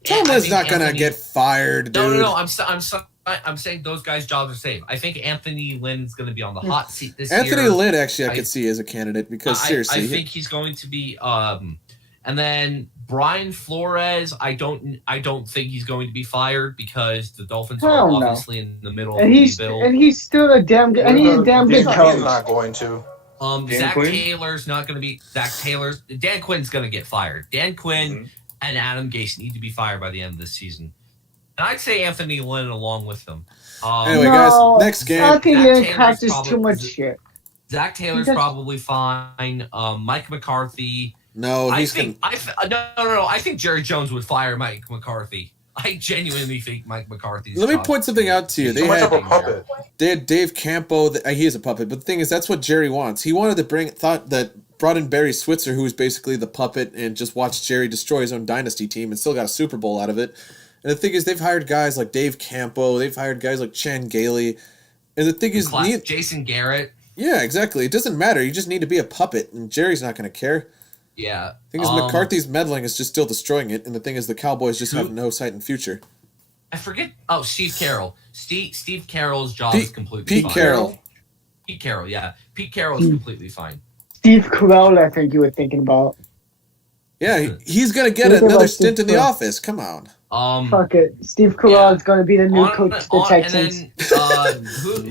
Tomlin's not gonna get fired, dude. No. I'm saying those guys' jobs are safe. I think Anthony Lynn's going to be on the hot seat this year. Anthony Lynn, actually, I could see as a candidate because seriously, I think he's going to be. And then Brian Flores, I don't think he's going to be fired because the Dolphins are obviously in the middle of the rebuild. And he's still a damn good. And he's a damn good coach. He's not going to. Zach Quinn? Taylor's not going to be. Dan Quinn's going to get fired. Dan Quinn and Adam Gase need to be fired by the end of this season. And I'd say Anthony Lynn along with them. Anyway, guys, next game. Anthony Lynn Taylor's practiced probably- too much shit. Zach Taylor's probably fine. Mike McCarthy. No, I he's think no. I think Jerry Jones would fire Mike McCarthy. I genuinely think Mike McCarthy's. Let me point something out to you. Too much of a puppet. They had Dave Campo. He is a puppet, but the thing is, that's what Jerry wants. He wanted to brought in Barry Switzer, who was basically the puppet, and just watched Jerry destroy his own dynasty team, and still got a Super Bowl out of it. And the thing is, they've hired guys like Dave Campo. They've hired guys like Chan Gailey. And the thing is, Jason Garrett. Yeah, exactly. It doesn't matter. You just need to be a puppet, and Jerry's not going to care. Yeah. The thing is, McCarthy's meddling is just still destroying it, and the thing is, the Cowboys just have no sight in future. I forget. Oh, Steve Carroll. Steve Carroll's job is completely fine. Pete Carroll, yeah. Pete Carroll is completely fine. Steve Carell, I think you were thinking about. Yeah, he's going to get another stint in the office. Come on. Fuck it. Steve Carell is going to be the new coach of the Texans. And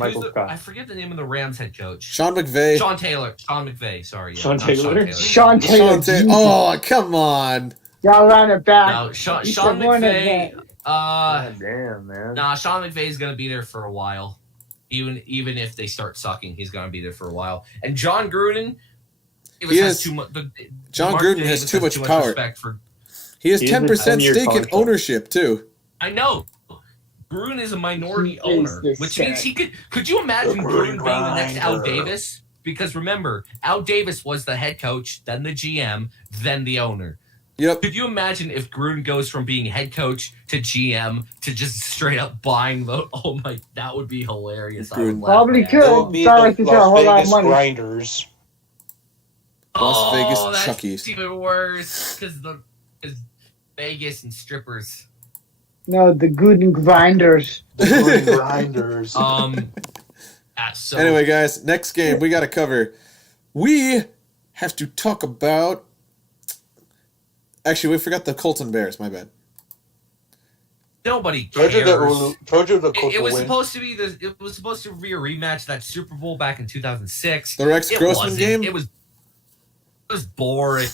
then, I forget the name of the Rams head coach. Sean McVay. Sean McVay, sorry. Yeah, Sean Taylor. Sean Taylor. Oh, come on. Y'all ran it back. No, Sean McVay. Damn, man. Nah, Sean McVay is going to be there for a while. Even if they start sucking, he's going to be there for a while. And John Gruden, John Gruden has too much power. He has 10% stake in ownership too. I know. Gruden is a minority owner, which means he could. Could you imagine Gruden being the next Al Davis? Because remember, Al Davis was the head coach, then the GM, then the owner. Yep. Could you imagine if Gruden goes from being head coach to GM to just straight up buying the? Oh my, that would be hilarious. Probably could. It would be Sorry the to tell a whole lot of Vegas money. Grinders. Las Vegas that's Chuckies. even worse because Vegas and strippers. No, the Gruden Grinders. Grinders. So anyway, guys, next game we got to cover. We have to talk about. Actually, we forgot the Colts and Bears. My bad. Nobody cares. Told you the Colts It was win. supposed to be It was supposed to be a rematch of that Super Bowl back in 2006. The Rex Grossman game. It was boring.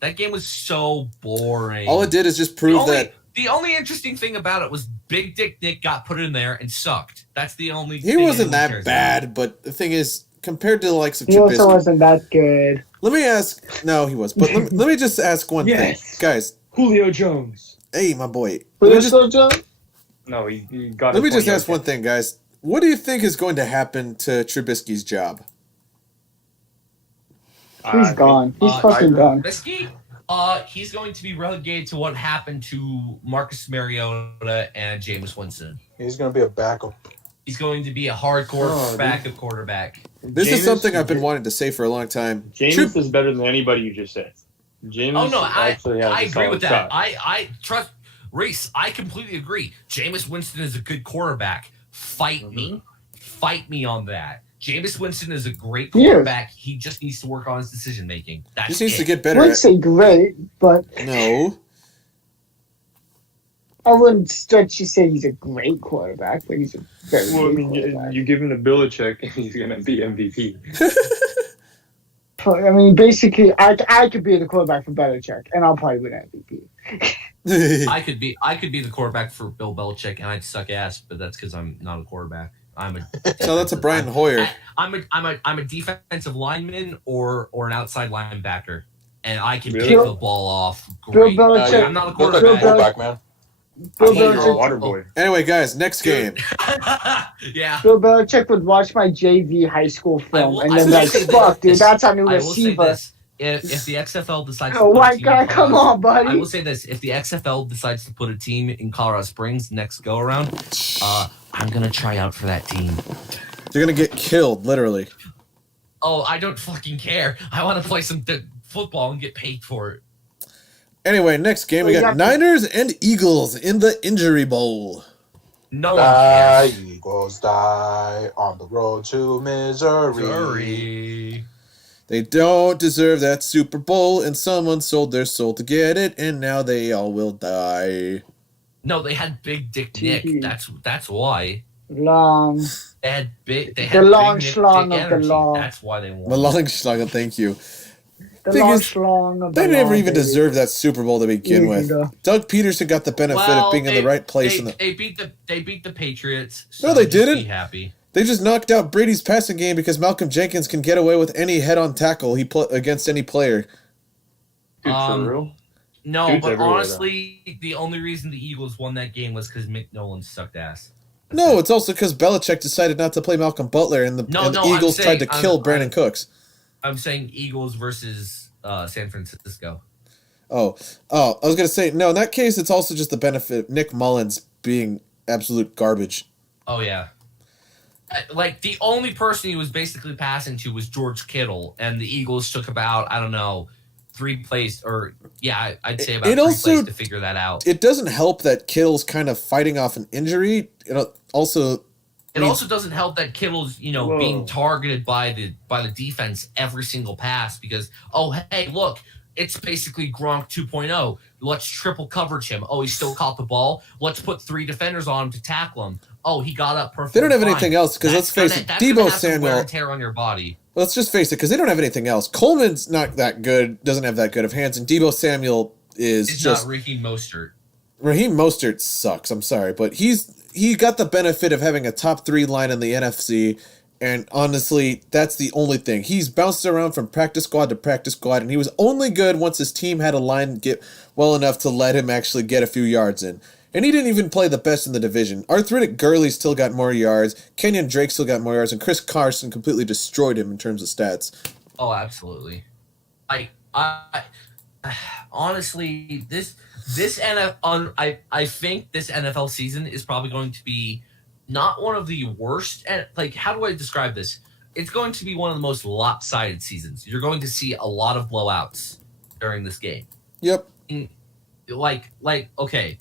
That game was so boring. All it did is just prove that. The only interesting thing about it was Big Dick Nick got put in there and sucked. That's the only. He wasn't that bad, but the thing is, compared to the likes of He also wasn't that good. Let me ask. No, he was. But let me just ask one thing, guys. Julio Jones. Hey, my boy. No, he got. Let me just ask one thing, guys. What do you think is going to happen to Trubisky's job? He's gone. He's fucking gone. Trubisky, he's going to be relegated to what happened to Marcus Mariota and Jameis Winston. He's going to be a backup. He's going to be a hardcore backup quarterback. This is something I've been wanting to say for a long time. Jameis is better than anybody you just said. Jameis I agree with that. I trust Reese. I completely agree. Jameis Winston is a good quarterback. Fight me on that. Jameis Winston is a great quarterback. He just needs to work on his decision making. He just needs to get better. I wouldn't say great, but no. I wouldn't stretch to say he's a great quarterback, but he's a very good quarterback. You give him the Belichick, and he's gonna be MVP. I mean, basically, I could be the quarterback for Belichick, and I'll probably win MVP. I could be the quarterback for Bill Belichick, and I'd suck ass, but that's because I'm not a quarterback. So that's a Brian Hoyer. I'm a defensive lineman or an outside linebacker, and I can pick the ball off. Great. Bill Belichick. I'm not a quarterback, man. Bill You're a Belichick. water boy. Anyway, guys, next game. Yeah. Bill Belichick would watch my JV high school film and then like, fuck, dude, that's our new receiver. If the XFL decides Oh my God, come on, buddy. I will say this. If the XFL decides to put a team in Colorado Springs next go around, I'm going to try out for that team. You're going to get killed, literally. Oh, I don't fucking care. I want to play some football and get paid for it. Anyway, next game, we got Niners and Eagles in the Injury Bowl. No one cares. Eagles die on the road to misery. Sorry. They don't deserve that Super Bowl, and someone sold their soul to get it, and now they all will die. No, they had Big Dick Nick. That's why. Long. They had big. They The had long big Nick schlong Dick of the energy. law. That's why they won. The long schlong, thank you. The Thing long is, schlong of They the never law, even baby. deserved that Super Bowl to begin with. Doug Peterson got the benefit of being in the right place. They beat the Patriots. No, So they just didn't. Be happy. They just knocked out Brady's passing game because Malcolm Jenkins can get away with any head-on tackle against any player. Dude, for real? No, Dude's but everywhere, honestly, the only reason the Eagles won that game was because Mick Nolan sucked ass. No, it's also because Belichick decided not to play Malcolm Butler, and the Eagles tried to kill Brandon Cooks. I'm saying Eagles versus San Francisco. Oh, I was going to say, no, in that case, it's also just the benefit of Nick Mullins being absolute garbage. Oh, yeah. Like, the only person he was basically passing to was George Kittle, and the Eagles took about, I don't know, 3 plays, or, yeah, I'd say about 3 plays to figure that out. It doesn't help that Kittle's kind of fighting off an injury. It also doesn't help that Kittle's, being targeted by the defense every single pass because, oh, hey, look, it's basically Gronk 2.0. Let's triple coverage him. Oh, he still caught the ball. Let's put 3 defenders on him to tackle him. Oh, he got up perfectly. They don't have anything else because let's face it, Deebo Samuel. Wear and tear on your body. Let's just face it, because they don't have anything else. Coleman's not that good, doesn't have that good of hands, and Deebo Samuel is just not Raheem Mostert. Raheem Mostert sucks. I'm sorry, but he got the benefit of having a top 3 line in the NFC. And honestly, that's the only thing. He's bounced around from practice squad to practice squad, and he was only good once his team had a line get well enough to let him actually get a few yards in. And he didn't even play the best in the division. Arthritic Gurley still got more yards, Kenyon Drake still got more yards, and Chris Carson completely destroyed him in terms of stats. Oh, absolutely. I honestly, this NFL, I think this NFL season is probably going to be not one of the worst, and like, how do I describe this? It's going to be one of the most lopsided seasons. You're going to see a lot of blowouts during this game. Yep. Like, okay.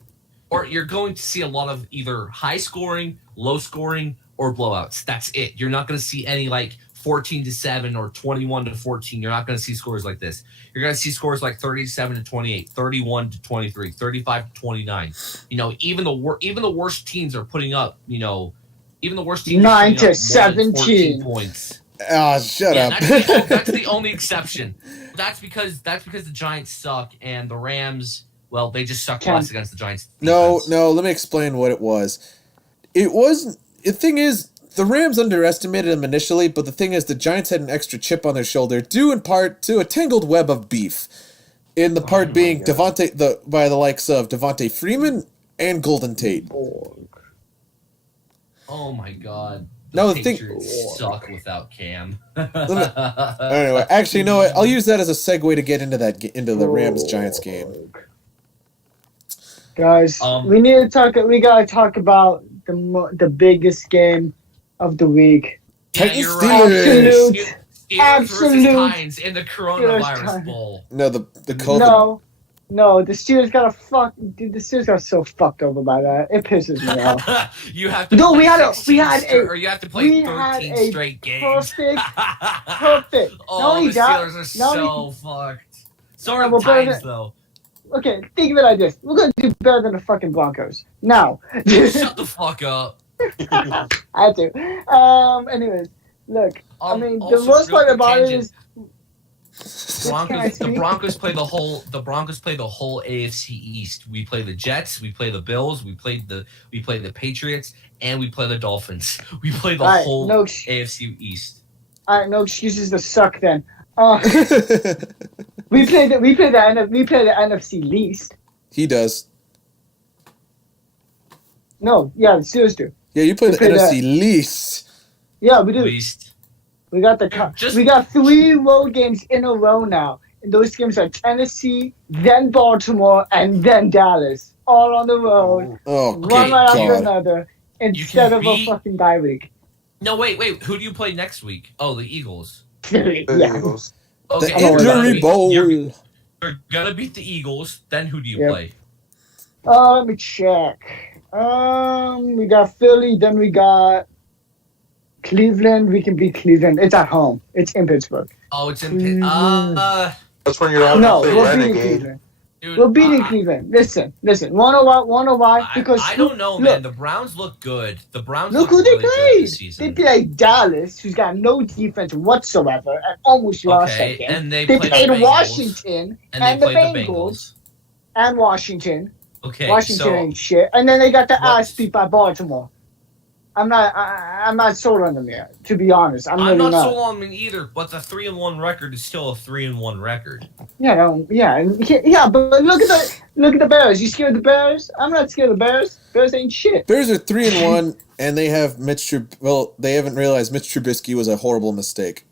Or you're going to see a lot of either high scoring, low scoring, or blowouts. That's it. You're not going to see any like 14-7 or 21-14. You're not going to see scores like this. You're going to see scores like 37-28, 31-23, 35-29. Even the worst teams are putting up, even the worst teams 9-17 points. Shut up. That's the only exception. That's because the Giants suck and the Rams, well, they just suck less against the Giants. No, let me explain what it was. The thing is, the Rams underestimated them initially, but the thing is, the Giants had an extra chip on their shoulder, due in part to a tangled web of beef. In the part being by the likes of Devontae Freeman and Golden Tate. Oh my God. The Patriots suck without Cam. Anyway, actually, no, I'll use that as a segue to get into the Rams-Giants game. Guys, we gotta talk about the biggest game of the week. Titans Steelers. Absolute Titans in the coronavirus bowl. No, the COVID. No, the Steelers got the Steelers got so fucked over by that. It pisses me off. You have to. No, we had 13 straight games. Perfect. Oh, the Steelers are so fucked. So are the Titans, though. Okay, think of it like this. We're gonna do better than the fucking Broncos. Now. Shut the fuck up. I had to. Anyways, look. I mean, the Also, worst real part quick about it tangent. is The Broncos play the whole AFC East. We play the Jets, we play the Bills, we play the Patriots, and we play the Dolphins. We play the whole AFC East. All right, no excuses to suck then. We play the NFC least. He does. No, yeah, seriously. Yeah, you play the NFC least. Yeah, we do. Least. We got we got 3 road games in a row now. And those games are Tennessee, then Baltimore, and then Dallas. All on the road. Oh, one right after another. Instead of a fucking bye week. No, wait. Who do you play next week? Oh, the Eagles. The Eagles. Okay, the Injury Bowl. You're gonna beat the Eagles. Then who do you play? Let me check. We got Philly. Then we got Cleveland. We can beat Cleveland. It's at home. It's in Pittsburgh. Oh, it's in Pittsburgh. That's when you're out no, to play we're Renegade. beating Cleveland. Dude, we're beating Cleveland. Listen. Wanna why? Because I don't know, man. The Browns look good. The Browns look who they really played. This season. They played Dallas, who's got no defense whatsoever, and almost lost that game. And they played the Washington and the Bengals and Washington. Okay, Washington ain't shit, and then they got the ass beat by Baltimore. I'm not sold on them yet, to be honest. I'm really not sold on them either. But the 3-1 record is still a 3-1 record. Yeah, but look at the Bears. You scared of the Bears? I'm not scared of the Bears. Bears ain't shit. Bears are 3-1, and they have they haven't realized Mitch Trubisky was a horrible mistake.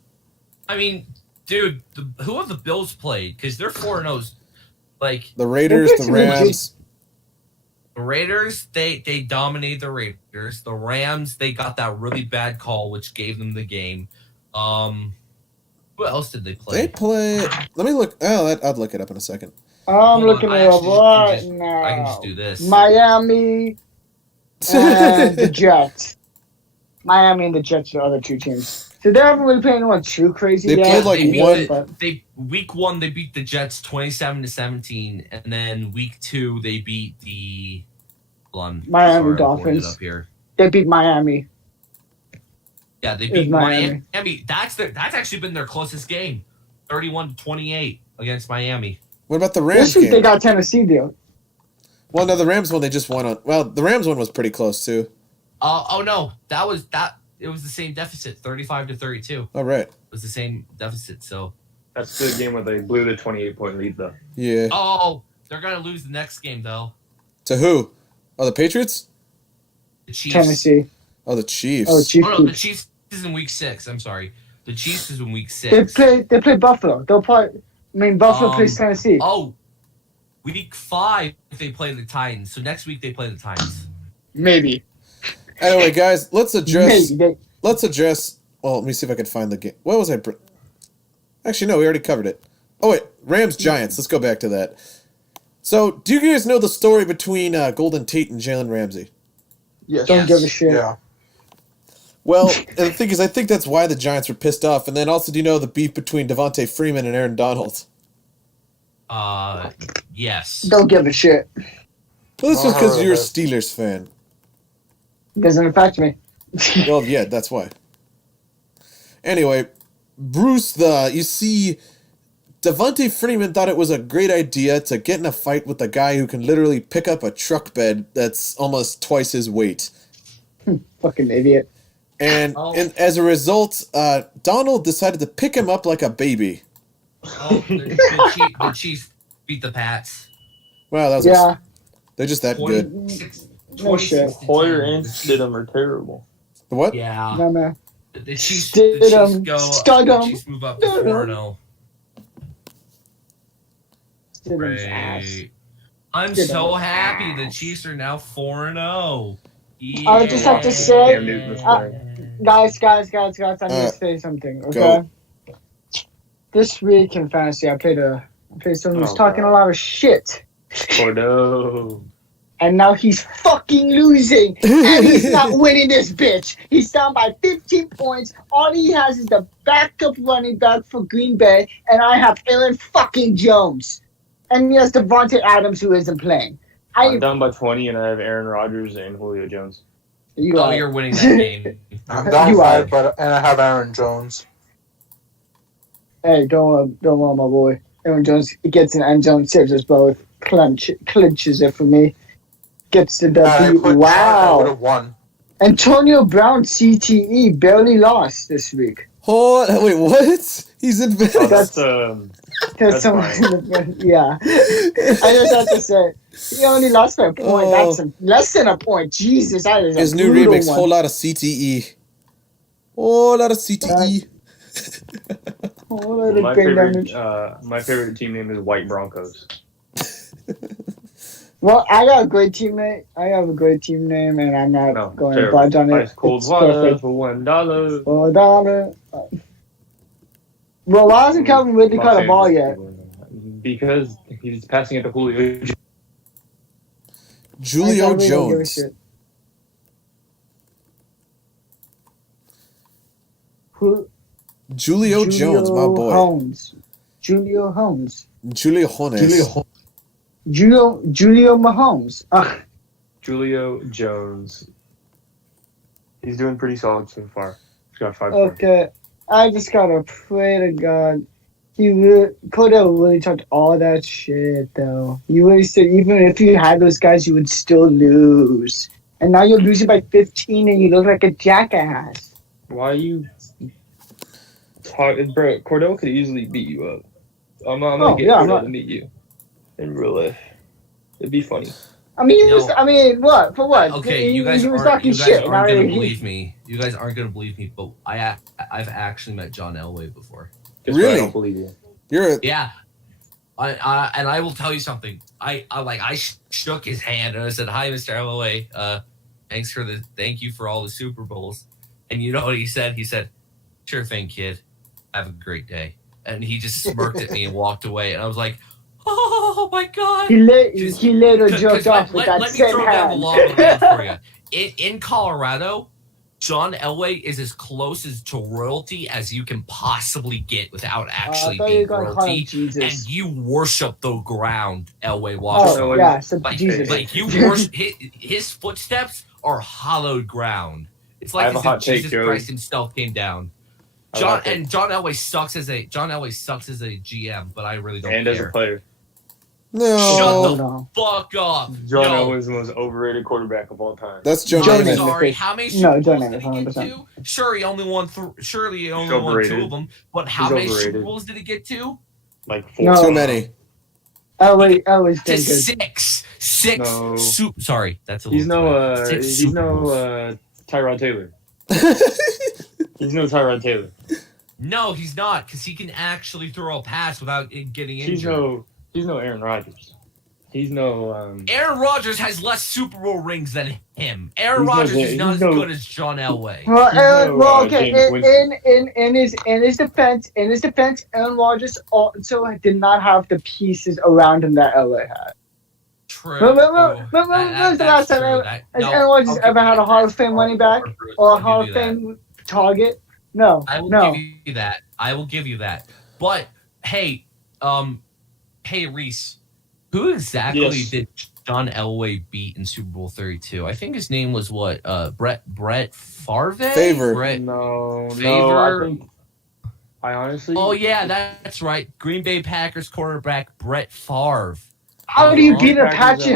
I mean, dude, who have the Bills played? Because they're 4-0. Like the Raiders, the Rams. The Raiders, they dominated the Raiders. The Rams, they got that really bad call, which gave them the game. Who else did they play? They play. Let me look. Oh, I'll look it up in a second. I'm looking it up right now. I can just do this. Miami and the Jets. Miami and the Jets are the other 2 teams. So they haven't really played anyone too crazy yet. They played one. Week 1 they beat the Jets 27-17, and then week 2 they beat the Miami Dolphins. Up here. They beat Miami. Yeah, they beat Miami. That's actually been their closest game, 31-28 against Miami. What about the Rams? This week they got Tennessee deal. Well, no, the Rams one they just won on. Well, the Rams one was pretty close too. Oh no, that was that. It was the same deficit, 35-32. Oh right, it was the same deficit. So that's the game where they blew the 28-point lead, though. Yeah. Oh, they're gonna lose the next game though. To who? Oh, the Patriots. The Chiefs. Tennessee. Oh, the Chiefs. Oh, Chiefs. Oh, no, the Chiefs is in week 6. I'm sorry, the Chiefs is in week 6. They play Buffalo. Buffalo plays Tennessee. Oh, week 5 they play the Titans. So next week they play the Titans. Maybe. Anyway, guys, let's address. Well, let me see if I can find the game. What was I? Actually, no, we already covered it. Oh wait, Rams Giants. Let's go back to that. So, do you guys know the story between Golden Tate and Jalen Ramsey? Yes. Don't give a shit. Yeah. Well, the thing is, I think that's why the Giants were pissed off. And then also, do you know the beef between Devontae Freeman and Aaron Donald? Yes. Don't give a shit. Well, this was because you're a Steelers fan. Doesn't affect me. Well, yeah, that's why. Anyway, Bruce, you see, Devontae Freeman thought it was a great idea to get in a fight with a guy who can literally pick up a truck bed that's almost twice his weight. Fucking idiot. And as a result, Donald decided to pick him up like a baby. Oh, the Chiefs beat the Pats. Wow, that was they're just that good. No shit. Hoyer and Stidham are terrible. The what? Yeah. No, man. The Chiefs move up to 4-0. Right. I'm so happy the Chiefs are now 4-0. Yeah. I just have to say, guys, I need to say something, okay? Go. This week in fantasy, I played someone who's talking a lot of shit. Oh no. And now he's fucking losing. And he's not winning this bitch. He's down by 15 points. All he has is the backup running back for Green Bay. And I have Aaron fucking Jones. And he has Devontae Adams, who isn't playing. I'm down by 20, and I have Aaron Rodgers and Julio Jones. You're winning that game. I'm down 5, and I have Aaron Jones. Hey, don't worry, my boy. Aaron Jones gets an end zone, saves us both, clinches it for me, gets the W. Wow. I would have won. Antonio Brown, CTE, barely lost this week. Oh, wait, what? He's in bed. That's fine. Yeah. I just have to say, he only lost by a point. That's less than a point. Jesus, that is his new remix, whole lot of CTE. Whole lot of CTE. My favorite team name is White Broncos. Well, I got a great teammate. I have a great team name, and I'm not going to budge on it. Ice cold water for $1. $1. Well, why hasn't Calvin Ridley caught a ball yet? Because he's passing it to Julio. Julio Jones. Julio Jones, my boy. Julio Jones. Julio Mahomes. Ugh. Julio Jones. He's doing pretty solid so far. He's got 5 points. Okay. I just gotta pray to God. Cordell really talked all that shit, though. You really said even if you had those guys, you would still lose. And now you're losing by 15, and you look like a jackass. Why are you talking, bro? Cordell could easily beat you up. I'm gonna get Cordell to meet you in real life. It'd be funny. I mean, what? For what? Okay, you guys aren't gonna believe me. You guys aren't gonna believe me, but I've actually met John Elway before. Really? I don't believe you. Yeah. I will tell you something. I shook his hand and I said, "Hi, Mr. Elway. Thank you for all the Super Bowls." And you know what he said? He said, "Sure thing, kid. Have a great day." And he just smirked at me and walked away. And I was like, "Oh my God!" He later jerked off with that same hand. Let me throw down the law of the land for you. In Colorado, John Elway is as close to royalty as you can possibly get without actually being royalty. And you worship the ground Elway walks on. Yeah, Jesus. Like you worship his footsteps are hallowed ground. It's like as if Jesus Christ himself came down. John Elway sucks as a GM, but I really don't care. And as a player. No. Shut the fuck up. John Elway is the most overrated quarterback of all time. That's John Elway. Sorry, how many Super Bowls did he get to? Sure, he only won 2 of them. But how many Super Bowls did he get to? Like 4. Too many. Elway's to 6. No. Sorry, that's a little. He's no Tyrod Taylor. He's no Tyrod Taylor. No, he's not, because he can actually throw a pass without getting injured. He's no Aaron Rodgers. He's no. Aaron Rodgers has less Super Bowl rings than him. Aaron Rodgers is not as good as John Elway. In his defense, Aaron Rodgers also did not have the pieces around him that Elway had. True. When was the last time Aaron Rodgers ever had a Hall of Fame running back or a Hall of Fame target? No. I will give you that. But hey, Reese, who exactly did John Elway beat in Super Bowl 32? I think his name was what? Brett Favre? No. I honestly. Oh yeah, that's right. Green Bay Packers quarterback Brett Favre. How do you beat Apache?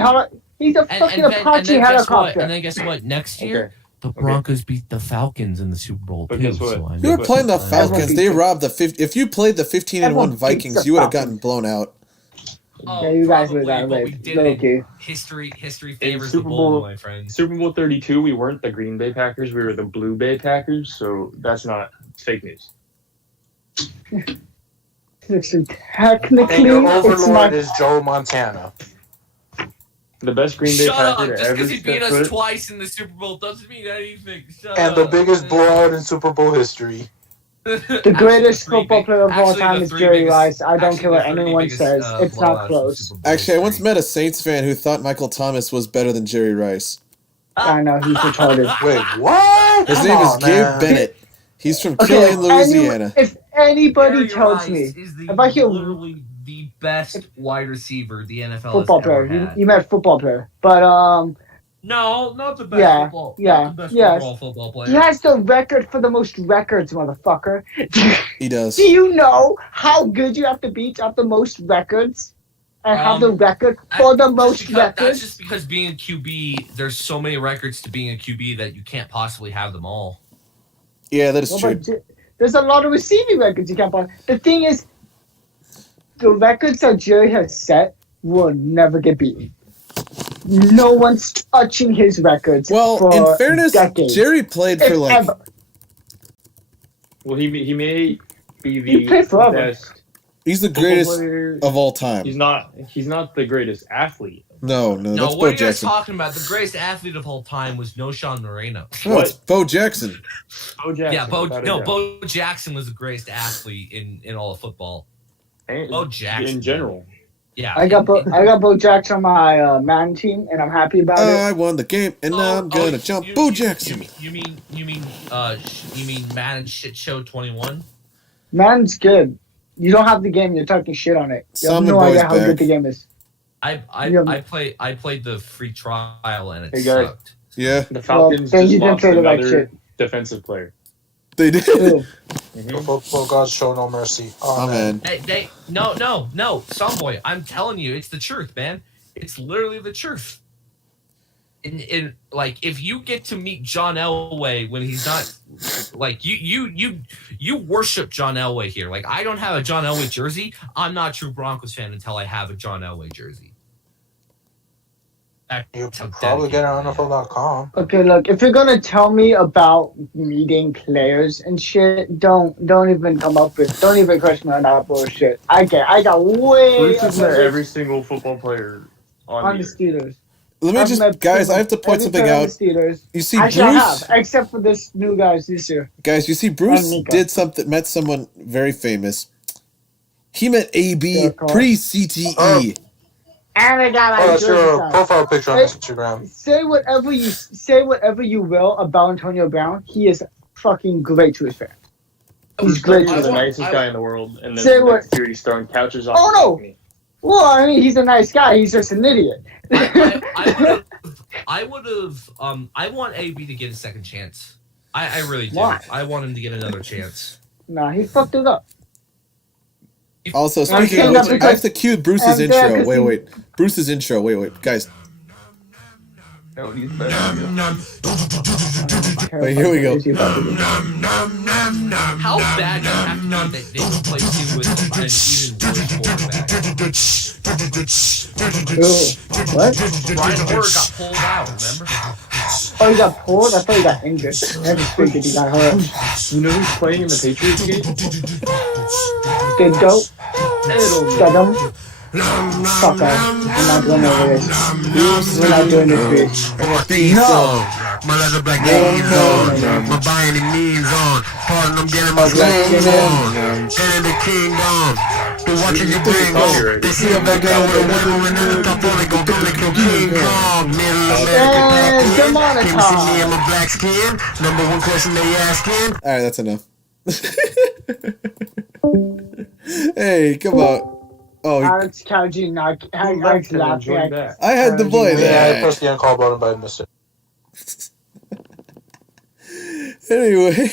He's a fucking Apache helicopter. And then guess what? Next year, the Broncos beat the Falcons in the Super Bowl too. Guess what? So you were playing the Falcons. They robbed the If you played the 15-1 Vikings, you would have gotten blown out. Yeah, you guys would have that. History favors the bull, my friend. Super Bowl 32, we weren't the Green Bay Packers. We were the Blue Bay Packers. So that's not fake news. Technically, and your overlord is Joe Montana. The best Green Bay Packer to ever. Just because he beat us twice in the Super Bowl doesn't mean anything. The biggest blowout in Super Bowl history. The greatest football player of all time is Jerry Rice. I don't care what anyone says. It's not close. Actually, I once met a Saints fan who thought Michael Thomas was better than Jerry Rice. I know, he's retarded. Wait, what? His name is Gabe Bennett. He's from Killeen, Louisiana. If anybody tells me, if I hear the best wide receiver the NFL Football has ever player. had. You meant football player, but No, not the best football. Not the best overall football player. He has the record for the most records, motherfucker. He does. Do you know how good you have to be to have the most records? And have the record for the most records? That's just because being a QB, there's so many records to being a QB that you can't possibly have them all. Yeah, that is true. There's a lot of receiving records you can't possibly. The thing is, the records that Jerry has set will never get beaten. No one's touching his records. Well, for in fairness, decades. Jerry played for like. Ever. Well, he may be the best. He's the greatest of all time. He's not the greatest athlete. No, that's what Bo are you guys Jackson. talking about? The greatest athlete of all time was Sean Moreno. No, it's Bo Jackson. Bo Jackson. Yeah, Bo Jackson was the greatest athlete in all of football. Bo Jackson in general. Yeah, I got Bo Jackson on my man team, and I'm happy about it. I won the game, and now I'm gonna jump. Bo Jackson. You mean Madden Shit Show 21? Madden's good. You don't have the game. You're talking shit on it. You have no idea how good the game is. I played the free trial and it sucked. Yeah. The Falcons just lost another defensive player. They did. Football gods show no mercy. Oh, man. No, Someboy, I'm telling you, it's the truth, man. It's literally the truth. In like, if you get to meet John Elway when he's not like you worship John Elway here. Like, I don't have a John Elway jersey. I'm not a true Broncos fan until I have a John Elway jersey. You can probably get it on NFL.com. Okay, look, if you're gonna tell me about meeting players and shit, don't even come up with, don't even question me on that bullshit. I got way. Bruce has met every single football player on the Steelers. Let me just, guys, I have to point something out. You see, Bruce, I have, except for this new guys this year. Guys, you see, Bruce met someone very famous. He met AB pre-CTE. And I got that's your profile picture on Instagram. Say whatever you will about Antonio Brown. He is fucking great to his fans. He's great. He's the nicest guy in the world, and then the next year he's throwing couches off. Oh no! Well, I mean, he's a nice guy. He's just an idiot. I want AB to get a second chance. I really do. Why? I want him to get another chance. Nah, he fucked it up. Also, speaking of which, I have to cue Bruce's intro. Wait. Bruce's intro. Wait, guys. Wait, here we go. How bad does it have to be that they replaced him with an even worse quarterback? What? Brian Hoyer got pulled out, remember? Oh, he got pulled? I thought he got injured. I just figured he got hurt. You know who's playing in the Patriots game? Good dope. Stedham. Fuck off. We're not doing over this. We're not doing this, bitch. No! My leather black jeans on, my by any means on. Pardon, I'm getting my slang on. And the king on. The watching you bring on. They see a black guy with a window in the top only gon' come make no King Kong. Middle American black people. Can you see me in my black skin? Number one question they asking. Alright, that's enough. Hey, come on. Oh, Alex Cowgie, Alex laughing. I had to play that. Yeah, I pressed the uncall button, but I missed it. Anyway.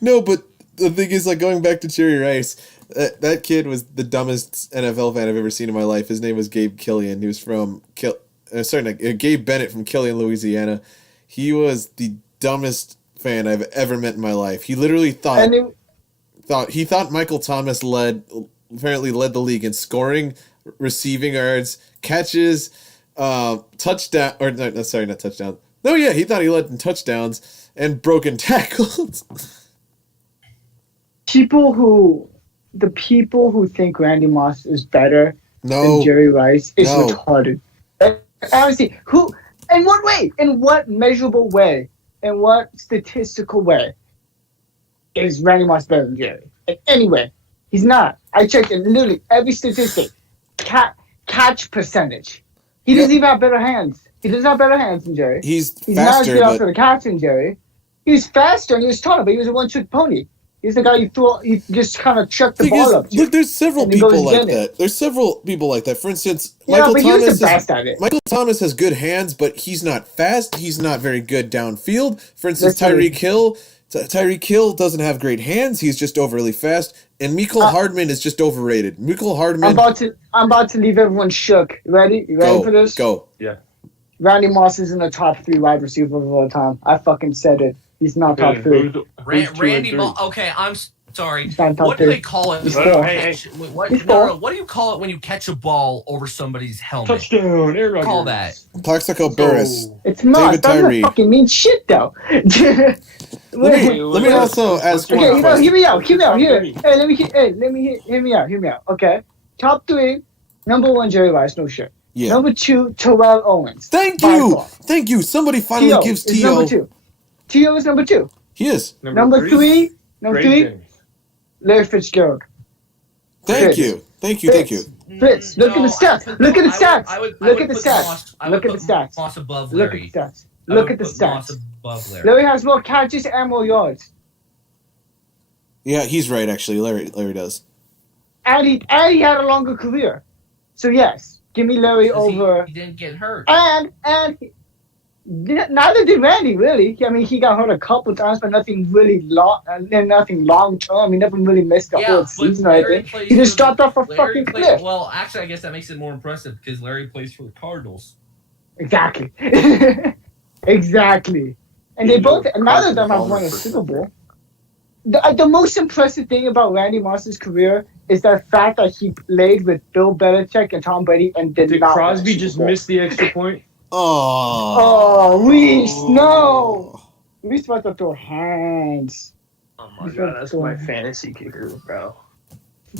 No, but the thing is, like, going back to Jerry Rice, that kid was the dumbest NFL fan I've ever seen in my life. His name was Gabe Killian. He was from Gabe Bennett from Killian, Louisiana. He was the dumbest fan I've ever met in my life. He literally thought Michael Thomas apparently led the league in scoring, receiving yards, catches, touchdown, or no, sorry, not touchdown. No, yeah, he thought he led in touchdowns and broken tackles. The people who think Randy Moss is better than Jerry Rice is retarded. Honestly, in what way? In what measurable way? In what statistical way is Randy Moss better than Jerry? In any way. He's not. I checked in literally every statistic. Catch percentage. He doesn't even have better hands. He doesn't have better hands than Jerry. He's faster, not as good after the catch than Jerry. He was faster and he was taller, but he was a one-trick pony. He's the guy you just kind of chuck the ball up to. Look, there's several people like that. The's several people like that. For instance, Michael Thomas has good hands, but he's not fast. He's not very good downfield. For instance, Tyreek Hill doesn't have great hands. He's just overly fast. And Mecole Hardman is just overrated. Mecole Hardman. I'm about to leave everyone shook. You ready for this? Go. Yeah. Randy Moss is in the top 3 wide receivers of all time. I fucking said it. He's not top 3. Randy Moss. Okay, I'm sorry. What do they call it? What do you call it when you catch a ball over somebody's helmet? Touchdown. What call that? Plaxico Burress. It's not. That doesn't fucking mean shit, though. Let me also ask one question. Okay, hear me out. Here. Hear me out. Okay. Top 3. Number 1, Jerry Rice. No shit. Yeah. Number 2, Terrell Owens. Thank you. Somebody finally gives T.O. Number 2. T.O. is number 2. He is. Number 3. Larry Fitzgerald. Thank you. Fitz, look at the stats. Look at the stats. Moss above Larry. Look at the stats. Larry has more catches and more yards. Yeah, he's right. Actually, Larry does. And he had a longer career. So yes, give me Larry over. He didn't get hurt. And neither did Randy, really. I mean, he got hurt a couple times, but nothing really long term. He never really missed the whole season. He just dropped off a fucking cliff. Well, actually, I guess that makes it more impressive because Larry plays for the Cardinals. Exactly. Exactly. And they both, neither of them have won a Super Bowl. The most impressive thing about Randy Moss's career is the fact that he played with Bill Belichick and Tom Brady and did not. Did Crosby just miss the extra point? Reese, no! Reese about to throw hands. Oh my god, that's my fantasy kicker, bro.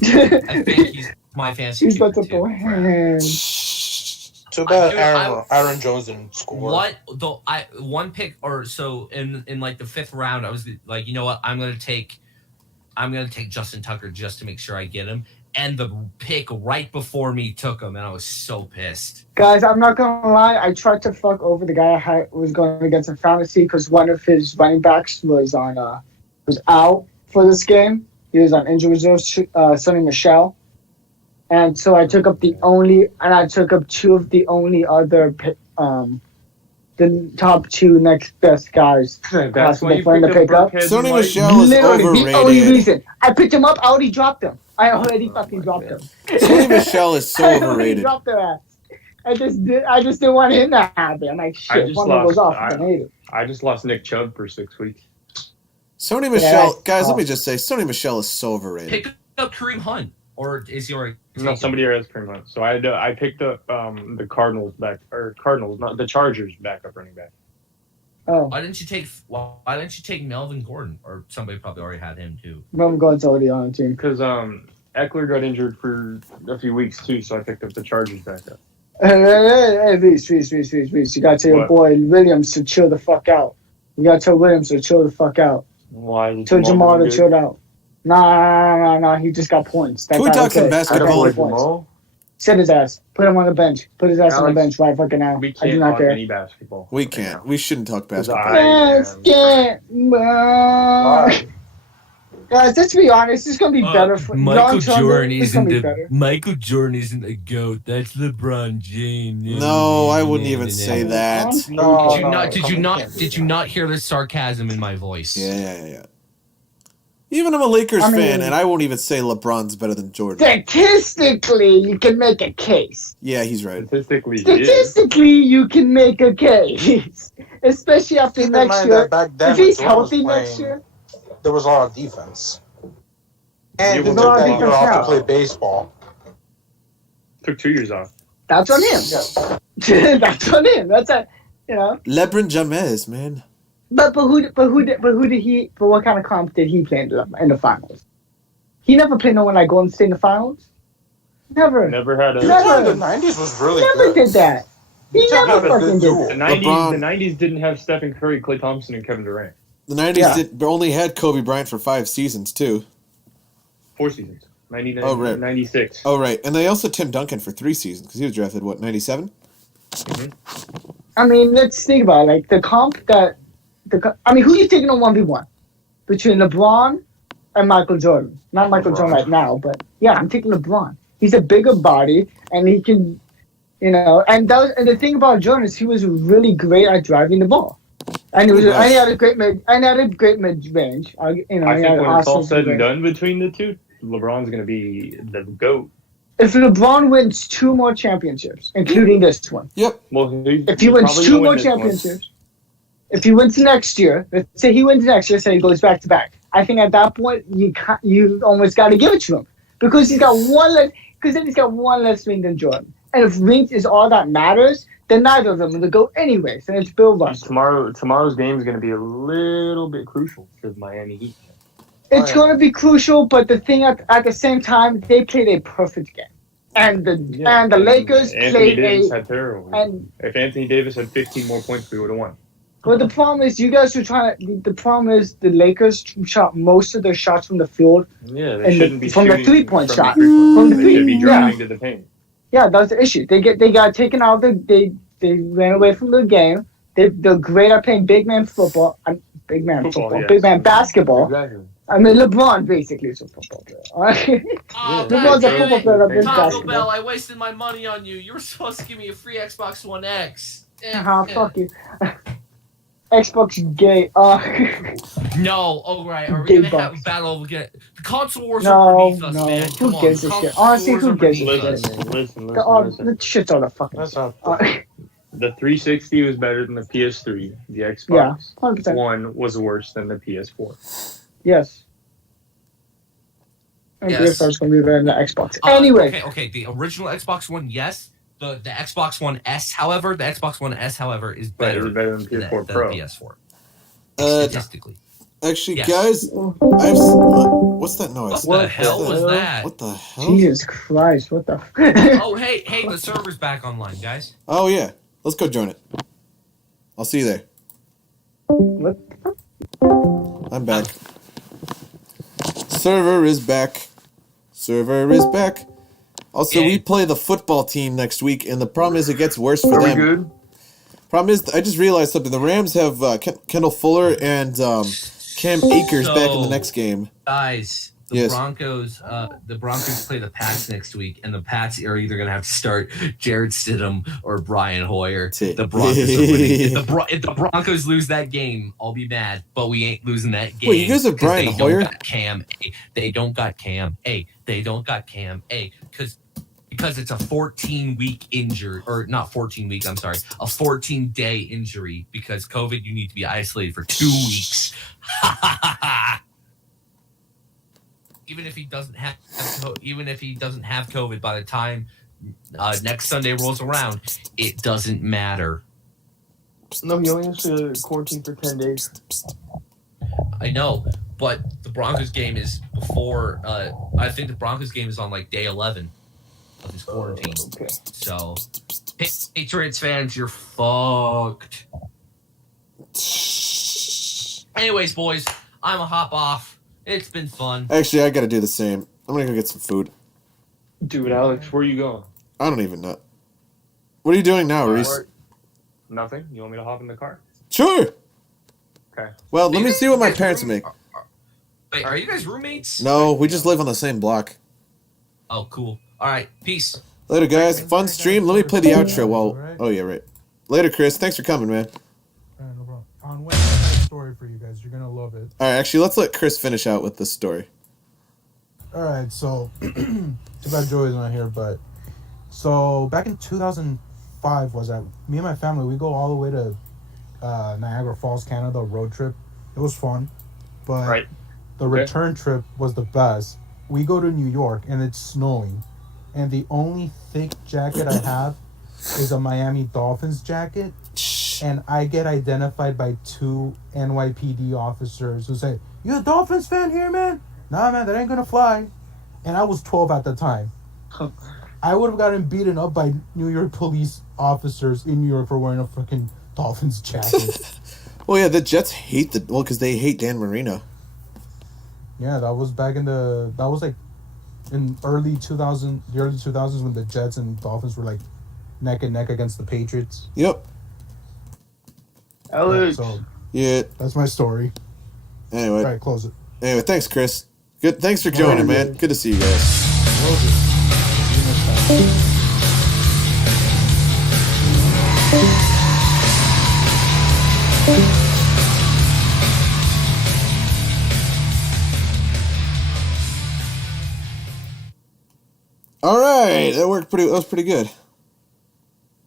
I think he's my fantasy kicker. He's about to throw hands. Too bad Aaron Jones didn't score. One pick or so in like the 5th round, I was like, you know what? I'm gonna take Justin Tucker just to make sure I get him. And the pick right before me took him, and I was so pissed. Guys, I'm not gonna lie. I tried to fuck over the guy I was going against in fantasy because one of his running backs was out for this game. He was on injury reserve, Sonny Michel. And so I took up two of the only other, the top 2 next best guys possible for him to pick up. Sonny Michel is overrated. The only reason I picked him up, I already dropped him. I already fucking dropped him. Sonny Michel is so overrated. I dropped their ass. I just didn't want him to happen. I'm like, shit, one of them goes off. I just lost Nick Chubb for 6 weeks. Sonny Michel, guys, let me just say, Sonny Michel is so overrated. Pick up Kareem Hunt. Or is he already? No, somebody already has Kareem Hunt. So I picked up the Cardinals, not the Chargers backup running back. Oh. Why didn't you take Melvin Gordon? Or somebody probably already had him too. Melvin Gordon's already on the team. Because Eckler got injured for a few weeks too, so I picked up the Chargers backup. Hey, Reese. You gotta tell your boy Williams to chill the fuck out. You gotta tell Williams to chill the fuck out. Why? Tell Jamal to chill out. Nah. He just got points. Can we talk some basketball? Sit his ass. Put him on the bench. Put his ass on the bench right fucking now. We can't talk any basketball. We can't. We shouldn't talk basketball. Guys, let's be honest. It's gonna be better for Michael Jordan. Michael Jordan isn't a GOAT. That's LeBron James. No, I wouldn't even say that. Did you not hear the sarcasm in my voice? Yeah. Even I'm a Lakers fan, and I won't even say LeBron's better than Jordan. Statistically, you can make a case. Yeah, he's right. Statistically, you can make a case. Especially after next year. If he's healthy next year. There was a lot of defense. And he took that year off to play baseball. Took 2 years off. That's on him. Yeah. That's on him. That's LeBron James, man. But what kind of comp did he play in the finals? He never played no one like Golden State in the finals. Never had a. The 90s was really good. Never did that. He never fucking did that. The 90s didn't have Stephen Curry, Klay Thompson, and Kevin Durant. The 90s only had Kobe Bryant for 5 seasons, too. 4 seasons. 99, 96. Oh, right. And they also Tim Duncan for 3 seasons, because he was drafted, 97? Mm-hmm. I mean, let's think about it. Like, the comp that... who are you taking on 1v1? Between LeBron, and Michael Jordan. Not Michael Jordan right now, but yeah, I'm taking LeBron. He's a bigger body, and he can, and the thing about Jordan is he was really great at driving the ball, and he had a great mid range. I think when it's all said and done between the two, LeBron's going to be the GOAT. If LeBron wins 2 more championships, including this one. Yep. Well, if he wins 2 more championships, if he wins next year, let's say he wins next year, say he goes back to back. I think at that point you almost got to give it to him because he's got one less. Because then he's got one less ring than Jordan. And if rings is all that matters, then neither of them will go anyways. And it's Bill Russell. Tomorrow's game is going to be a little bit crucial for the Miami Heat. It's going to be crucial, but the thing at the same time, they played a perfect game. And the Lakers played if Anthony Davis had 15 more points, we would have won. But the problem is, you guys were trying to. The problem is, the Lakers shot most of their shots from the field. Yeah, they shouldn't be from the 3-point shot. From the three, they should be driving to the paint. Yeah, that's the issue. They got taken out. They ran away from the game. They're great at playing big man football. Big man basketball. Exactly. I mean, LeBron basically is a football player. LeBron's a football player. Taco Bell, I wasted my money on you. You were supposed to give me a free Xbox One X. Fuck you. Xbox gay. No, right. Are we gonna have a battle again? The console wars are beneath us, man. Who gives a shit? Honestly, who gives a shit? Listen. The shit's on the fucking. The 360 was better than the PS3. The Xbox One was worse than the PS4. Yes. And PS4 is going to be better than the Xbox. Anyway. Okay. The original Xbox One, yes. The Xbox One S, however, is better than the PS4 Pro. The PS4. Statistically. Actually, guys, what's that noise? What the hell was that? What the hell? Jesus Christ! What the? Oh, hey! The server's back online, guys. Oh yeah, let's go join it. I'll see you there. What? I'm back. Server is back. Also, we play the football team next week, and the problem is it gets worse for them. Good? Problem is, I just realized something. The Rams have Kendall Fuller and Cam Akers back in the next game. Guys, Broncos play the Pats next week, and the Pats are either going to have to start Jared Stidham or Brian Hoyer. The Broncos are winning. If the Broncos lose that game, I'll be mad, but we ain't losing that game. Wait, you guys have Brian Hoyer? They don't got Cam. Because it's a 14-week injury, or not 14 weeks, I'm sorry, a 14-day injury. Because COVID, you need to be isolated for 2 weeks. Even if he doesn't have COVID, by the time next Sunday rolls around, it doesn't matter. No, he only has to quarantine for 10 days. I know, but the Broncos game is before. I think the Broncos game is on like day 11 of his quarantine. Okay. So, Patriots fans, you're fucked. Anyways, boys, I'm a hop off. It's been fun. Actually, I gotta do the same. I'm gonna go get some food. Dude, Alex, where are you going? I don't even know. What are you doing now, Reese? Nothing. You want me to hop in the car? Sure. Okay. Well, let me see what my parents make. Wait, are you guys roommates? No, we just live on the same block. Oh, cool. All right, peace. Later, guys. Fun stream. Let me play the outro while... Oh, yeah, right. Later, Chris. Thanks for coming, man. No problem. On Wednesday, I have a story for you guys. You're going to love it. All right, actually, let's let Chris finish out with this story. All right, so... too bad Joey's not here, but... So, back in 2005 was that... Me and my family, we go all the way to Niagara Falls, Canada, road trip. It was fun, but the return trip was the best. We go to New York, and it's snowing. And the only thick jacket I have is a Miami Dolphins jacket. And I get identified by 2 NYPD officers who say, "You a Dolphins fan here, man?" "Nah, man, that ain't gonna fly." And I was 12 at the time. I would have gotten beaten up by New York police officers in New York for wearing a freaking Dolphins jacket. Well, yeah, the Jets hate because they hate Dan Marino. Yeah, that was back in that was like in the early 2000s when the Jets and Dolphins were like neck and neck against the Patriots. Yep. Alex. So, yeah. that's my story. Anyway. All right, close it. Anyway, thanks, Chris. Good. Thanks for joining, man. Good to see you guys. All right, that was pretty good.